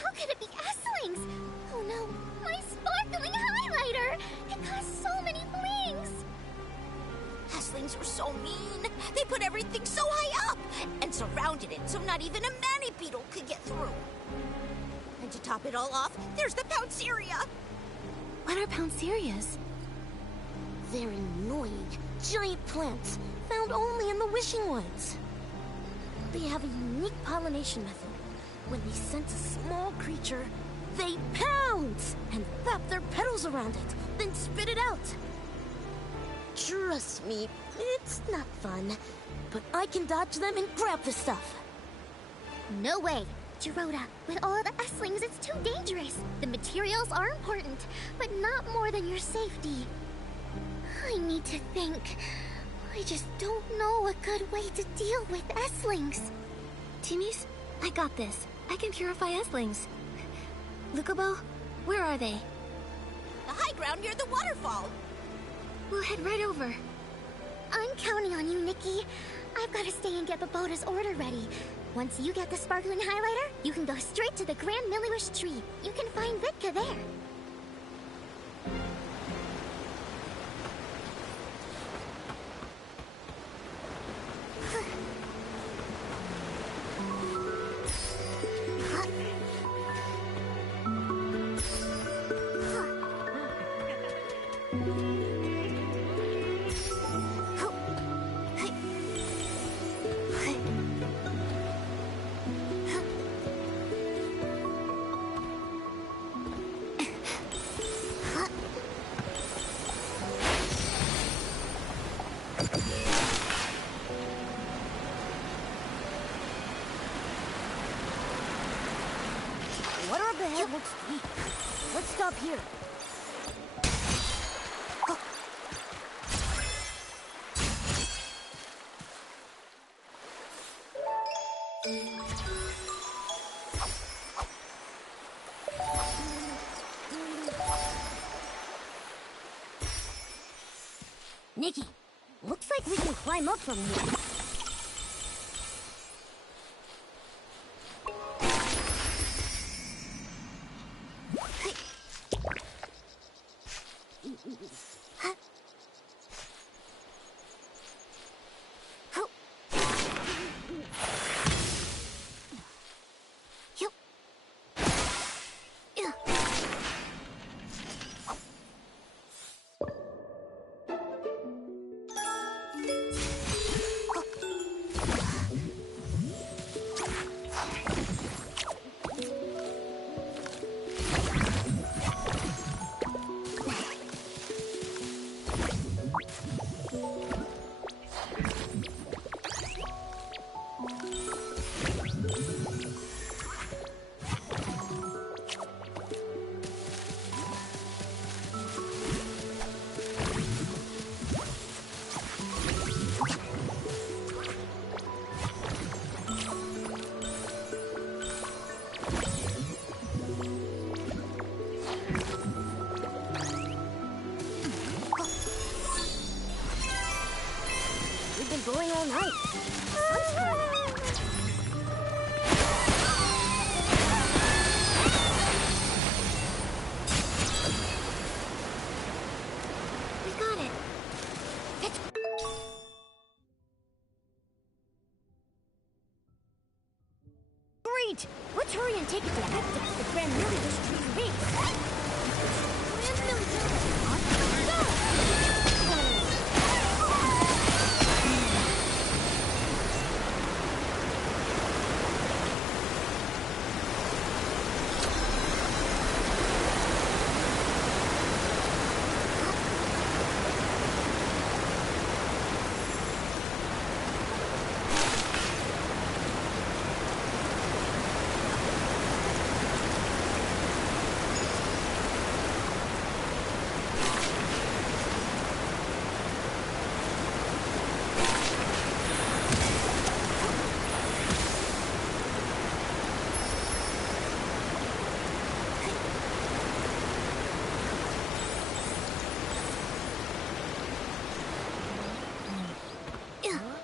How could it be S-Lings? Oh no, my sparkling highlighter! It costs so many flings! S-Lings were so mean! They put everything so high up! And surrounded it so not even a Mani-Beetle could get through! And to top it all off, there's the Pounceria! What are Pouncerias? They're annoying, giant plants found only in the Wishing Woods. They have a unique pollination method. When they sense a small creature, they pounce and wrap their petals around it, then spit it out. Trust me, it's not fun, but I can dodge them and grab the stuff. No way. Gerota, with all the S-Lings, it's too dangerous. The materials are important, but not more than your safety. I need to think. I just don't know a good way to deal with S-Lings. Timmy's, I got this. I can purify S-Lings. Lucabo, where are they? The high ground near the waterfall. We'll head right over. I'm counting on you, Nikki. I've got to stay and get Babota's order ready. Once you get the sparkling highlighter, you can go straight to the Grand Milliwish tree. You can find Vitka there. Water up ahead looks deep. Let's stop here. Nikki, looks like we can climb up from here. all night. The sun's coming out. We got it. Great! Let's hurry and take it to Hector, the Grand Military Tree's base. Grand military. Go!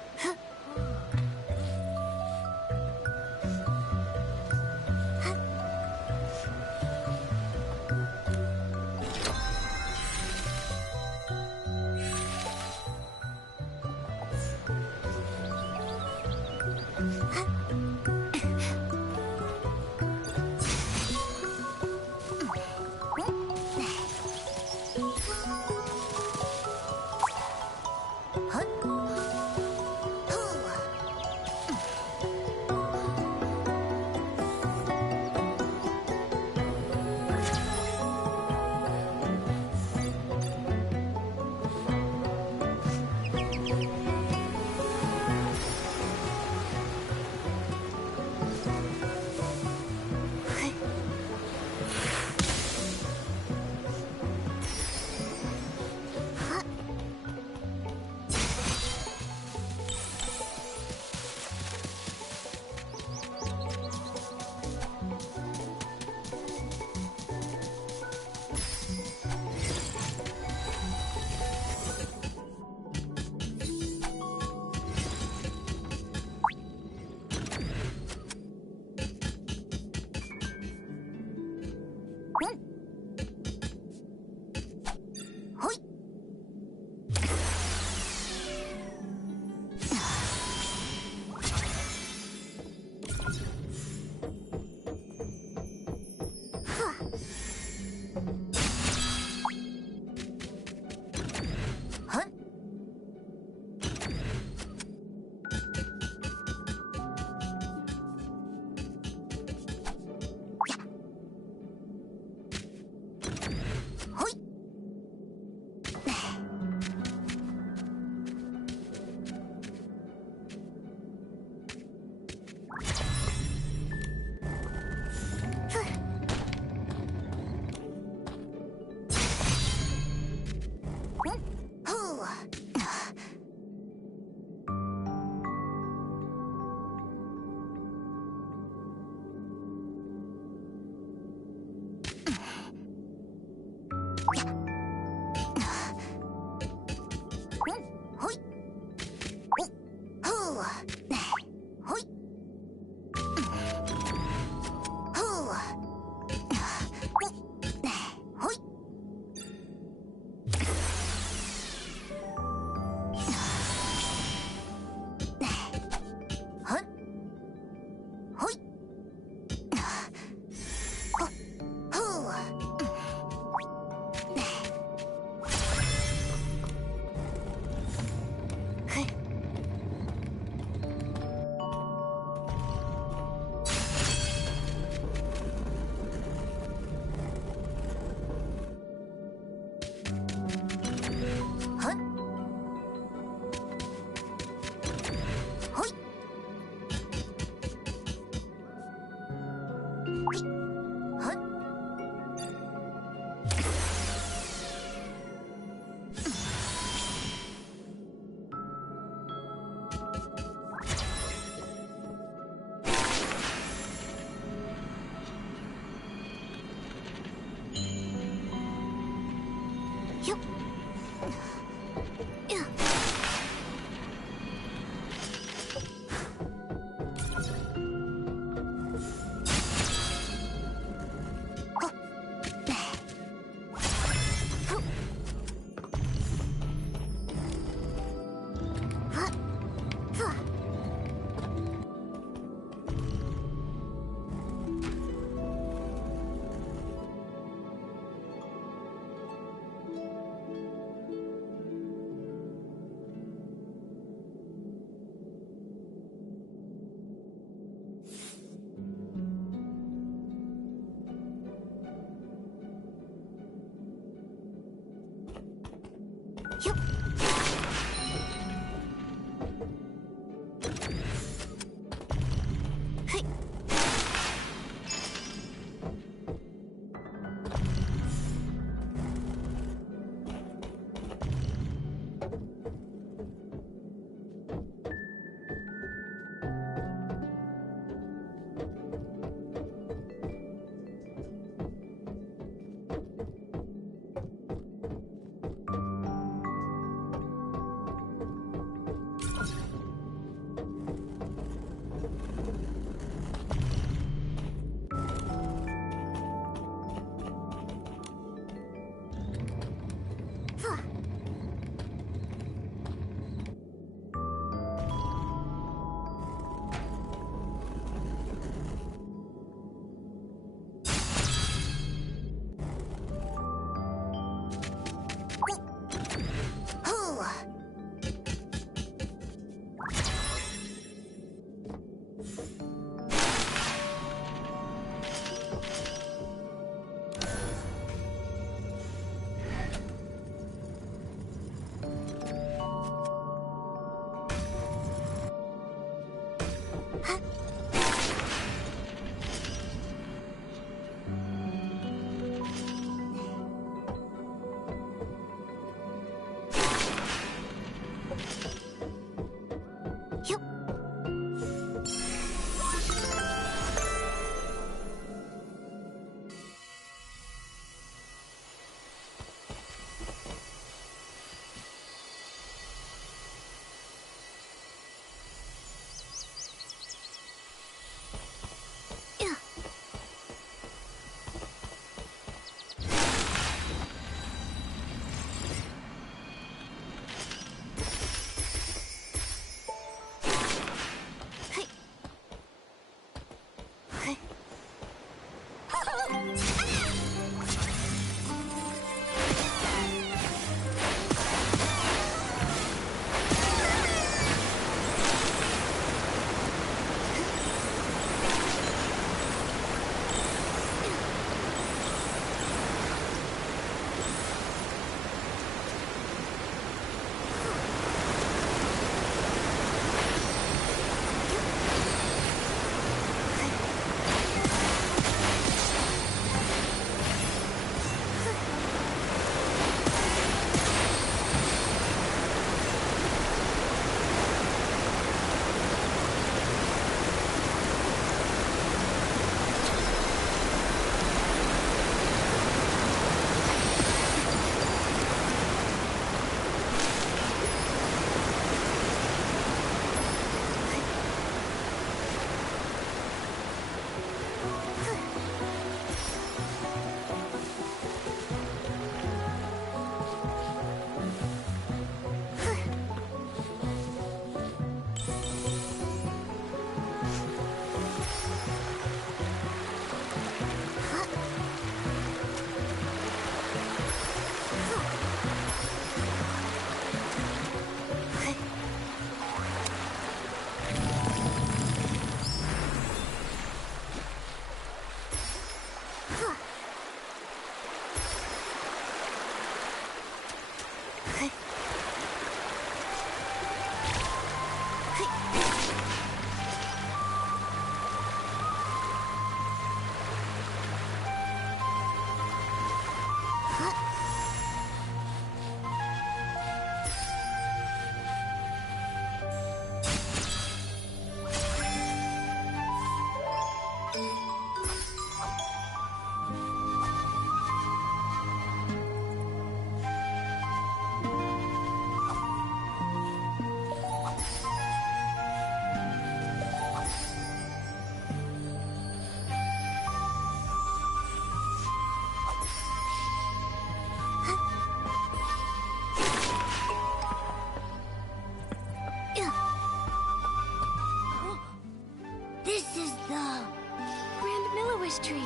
Tree.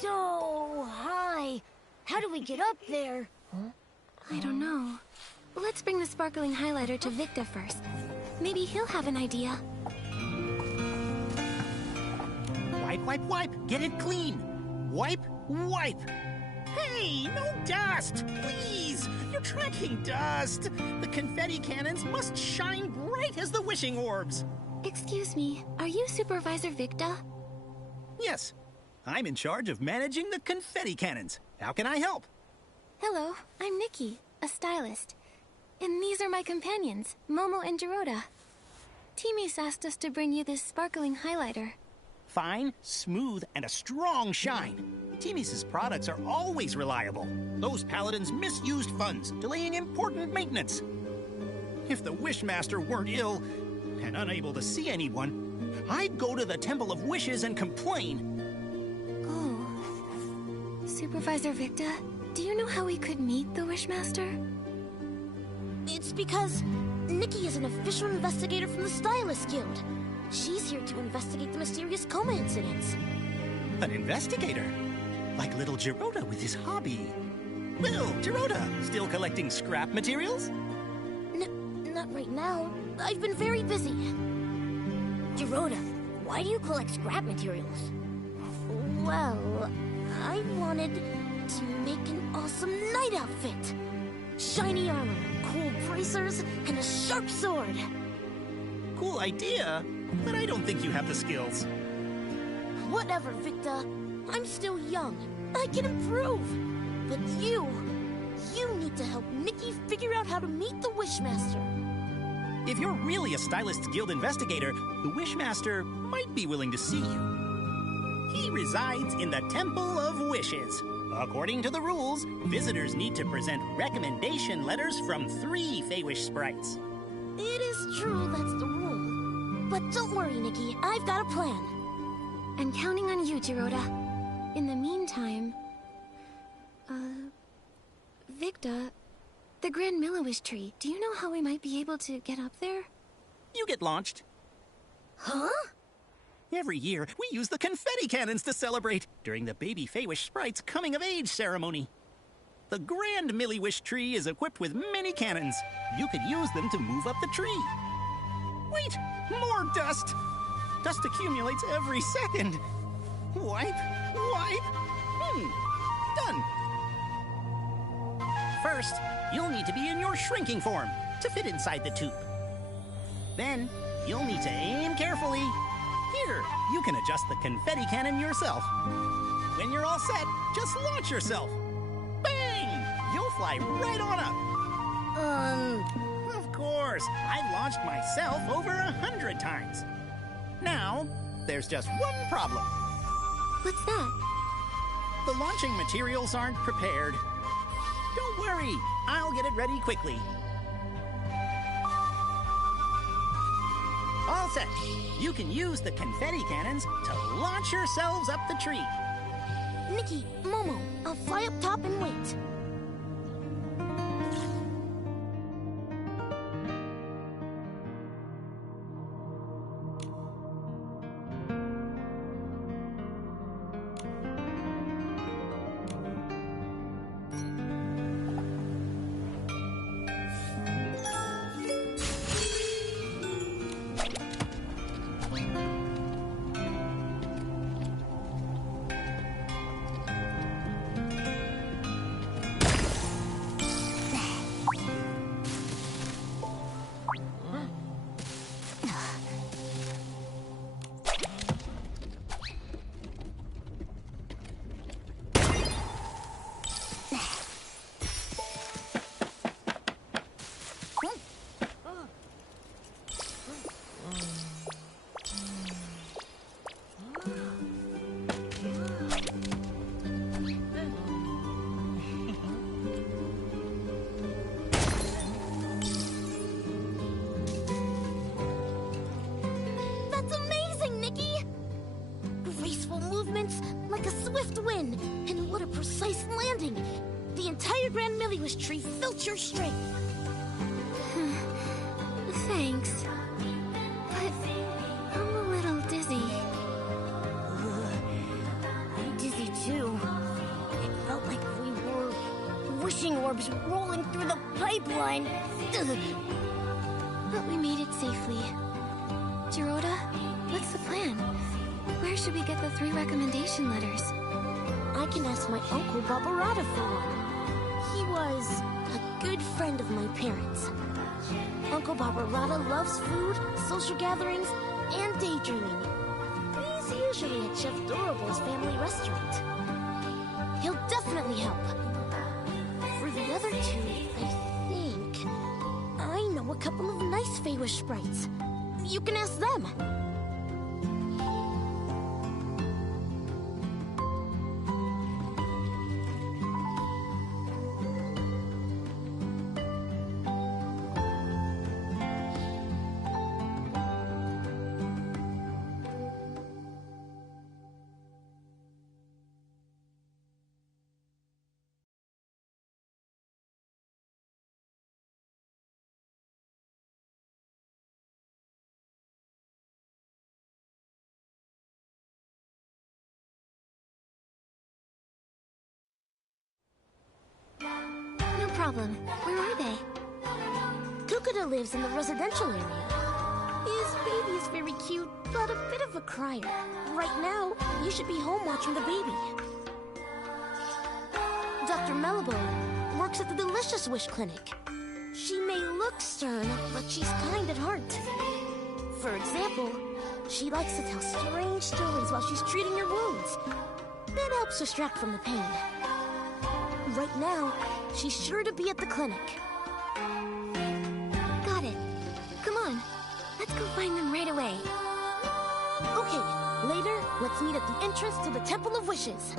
So high. How do we get up there? I don't know. Let's bring the sparkling highlighter to Victa first. Maybe he'll have an idea. Wipe, wipe, wipe. Get it clean. Wipe, wipe. Hey, no dust, please. You're tracking dust. The confetti cannons must shine bright as the wishing orbs. Excuse me, are you Supervisor Victa? Yes, I'm in charge of managing the confetti cannons. How can I help? Hello, I'm Nikki, a stylist. And these are my companions, Momo and Dorota. Timis asked us to bring you this sparkling highlighter. Fine, smooth, and a strong shine. Timis's products are always reliable. Those paladins misused funds, delaying important maintenance. If the Wishmaster weren't ill and unable to see anyone, I'd go to the Temple of Wishes and complain. Oh. Supervisor Victa, do you know how we could meet the Wishmaster? It's because Nikki is an official investigator from the Stylist Guild. She's here to investigate the mysterious coma incidents. An investigator? Like little Gerota with his hobby. Well, Gerota, still collecting scrap materials? Not right now. I've been very busy. Gerota, why do you collect scrap materials? Well, I wanted to make an awesome knight outfit. Shiny armor, cool bracers, and a sharp sword. Cool idea, but I don't think you have the skills. Whatever, Victa. I'm still young. I can improve. But you need to help Nikki figure out how to meet the Wishmaster. If you're really a Stylist Guild investigator, the Wishmaster might be willing to see you. He resides in the Temple of Wishes. According to the rules, visitors need to present recommendation letters from 3 Feywish sprites. It is true that's the rule. But don't worry, Nikki. I've got a plan. I'm counting on you, Gerota. In the meantime... Victa, the Grand Milliwish tree, do you know how we might be able to get up there? You get launched. Huh? Every year, we use the confetti cannons to celebrate during the baby Feywish sprite's coming-of-age ceremony. The Grand Milliwish tree is equipped with many cannons. You could use them to move up the tree. Wait! More dust! Dust accumulates every second. Wipe. Done. First, you'll need to be in your shrinking form to fit inside the tube. Then, you'll need to aim carefully. Here, you can adjust the confetti cannon yourself. When you're all set, just launch yourself. Bang! You'll fly right on up. Of course, I've launched myself over 100 times. Now, there's just one problem. What's that? The launching materials aren't prepared. Don't worry, I'll get it ready quickly. All set. You can use the confetti cannons to launch yourselves up the tree. Nikki, Momo, I'll fly up top and wait. Like a swift wind, and what a precise landing! The entire Grand Milliwish tree felt your strength. Thanks. But I'm a little dizzy. I'm dizzy too. It felt like we were wishing orbs rolling through the pipeline. But we made it safely. Gerota, what's the plan? Where should we get the 3 recommendation letters? I can ask my Uncle Barbarata for one. He was a good friend of my parents. Uncle Barbarata loves food, social gatherings, and daydreaming. He's usually at Chef Dorable's family restaurant. He'll definitely help. For the other 2, I think I know a couple of nice Feywish sprites. You can ask them. problem. Where are they? Kukuda lives in the residential area. His baby is very cute, but a bit of a crier. Right now, you should be home watching the baby. Dr. Mellibone works at the Delicious Wish Clinic. She may look stern, but she's kind at heart. For example, she likes to tell strange stories while she's treating your wounds. That helps distract from the pain. Right now, she's sure to be at the clinic. Got it. Come on. Let's go find them right away. Okay, later, let's meet at the entrance to the Temple of Wishes.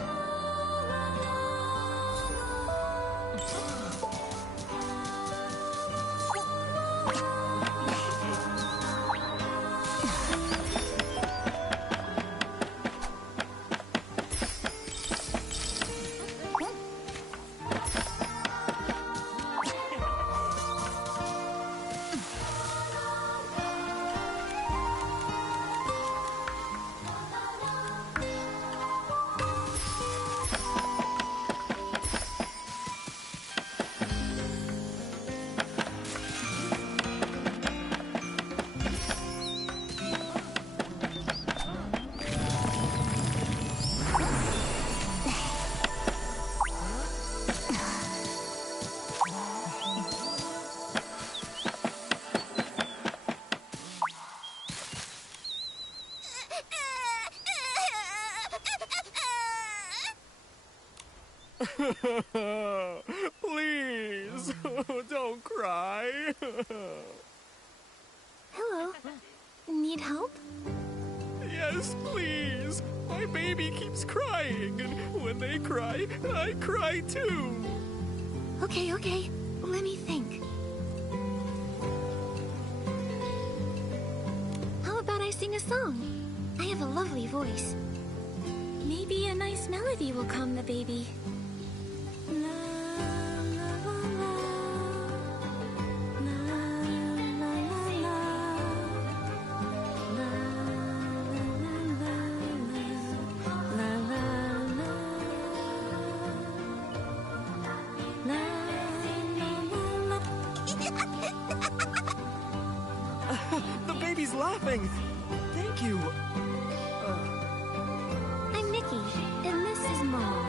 Please, don't cry. Hello. Need help? Yes, please. My baby keeps crying, and when they cry, I cry too. Okay. Let me think. How about I sing a song? I have a lovely voice. Maybe a nice melody will calm the baby. The baby's laughing. Thank you. I'm Nikki, and this is Momo.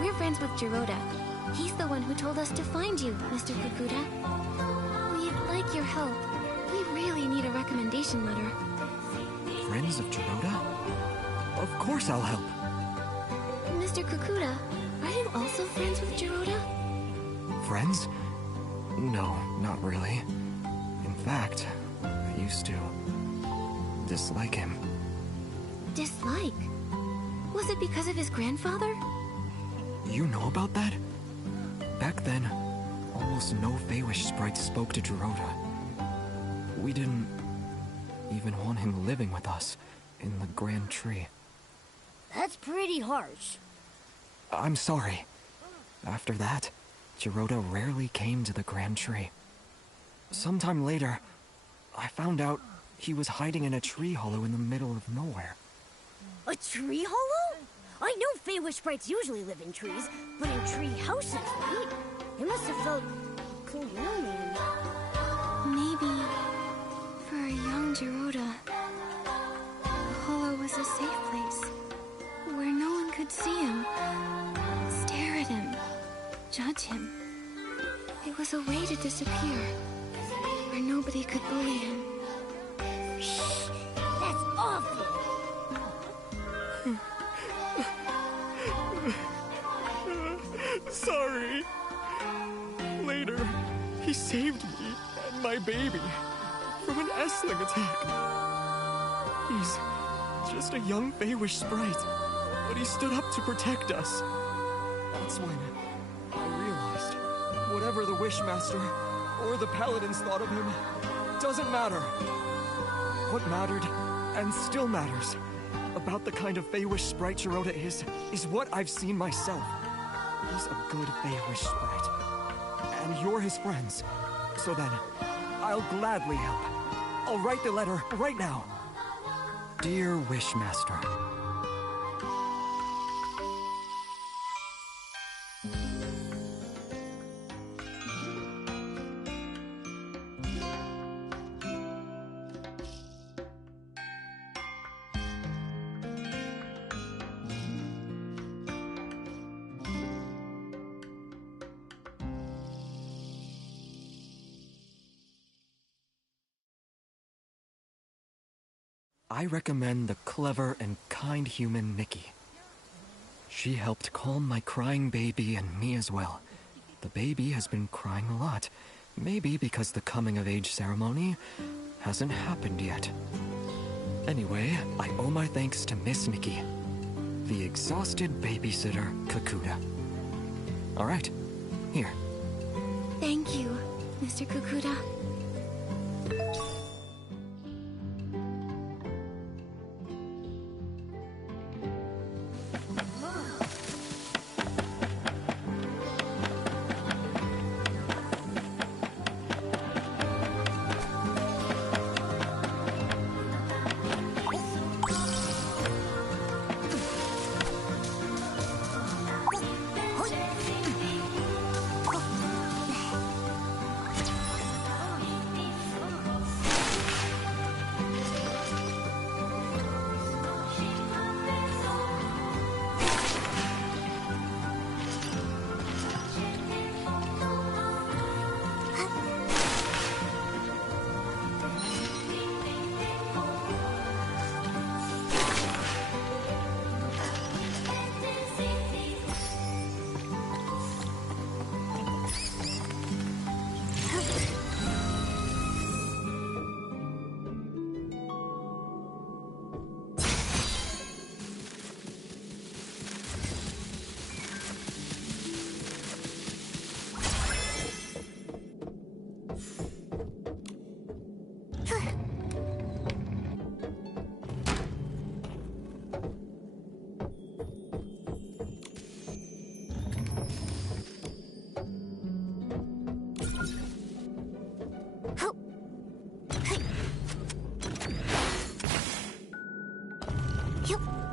We're friends with Jiroda. He's the one who told us to find you, Mr. Kukuda. We'd like your help. We really need a recommendation letter. Friends of Jiroda? Of course I'll help. Mr. Kukuda, are you also friends with Jiroda? Friends? No, not really. In fact, I used to dislike him. Dislike? Was it because of his grandfather? You know about that? Back then, almost no Feywish sprites spoke to Jiroda. We didn't even want him living with us in the Grand Tree. That's pretty harsh. I'm sorry. After that, Jiroda rarely came to the Grand Tree. Sometime later, I found out he was hiding in a tree hollow in the middle of nowhere. A tree hollow? I know Feywish sprites usually live in trees, but in tree houses, right? It must have felt cold and lonely. Maybe for a young Jiroda, the hollow was a safe place where no one could see him, stare at him, judge him. It was a way to disappear, where nobody could bully him. That's awful! Sorry. Later, he saved me and my baby from an S-ling attack. He's just a young Feywish sprite, but he stood up to protect us. That's when I realized whatever the Wishmaster or the Paladins thought of him doesn't matter. What mattered, and still matters, about the kind of Feywish sprite Jiroda is what I've seen myself. He's a good Feywish sprite. And you're his friends. So then, I'll gladly help. I'll write the letter right now. Dear Wishmaster. I recommend the clever and kind human Nikki. She helped calm my crying baby and me as well. The baby has been crying a lot. Maybe because the coming-of-age ceremony hasn't happened yet. Anyway, I owe my thanks to Miss Nikki, the exhausted babysitter Kakuda. All right, here. Thank you, Mr. Kukuda. Yup.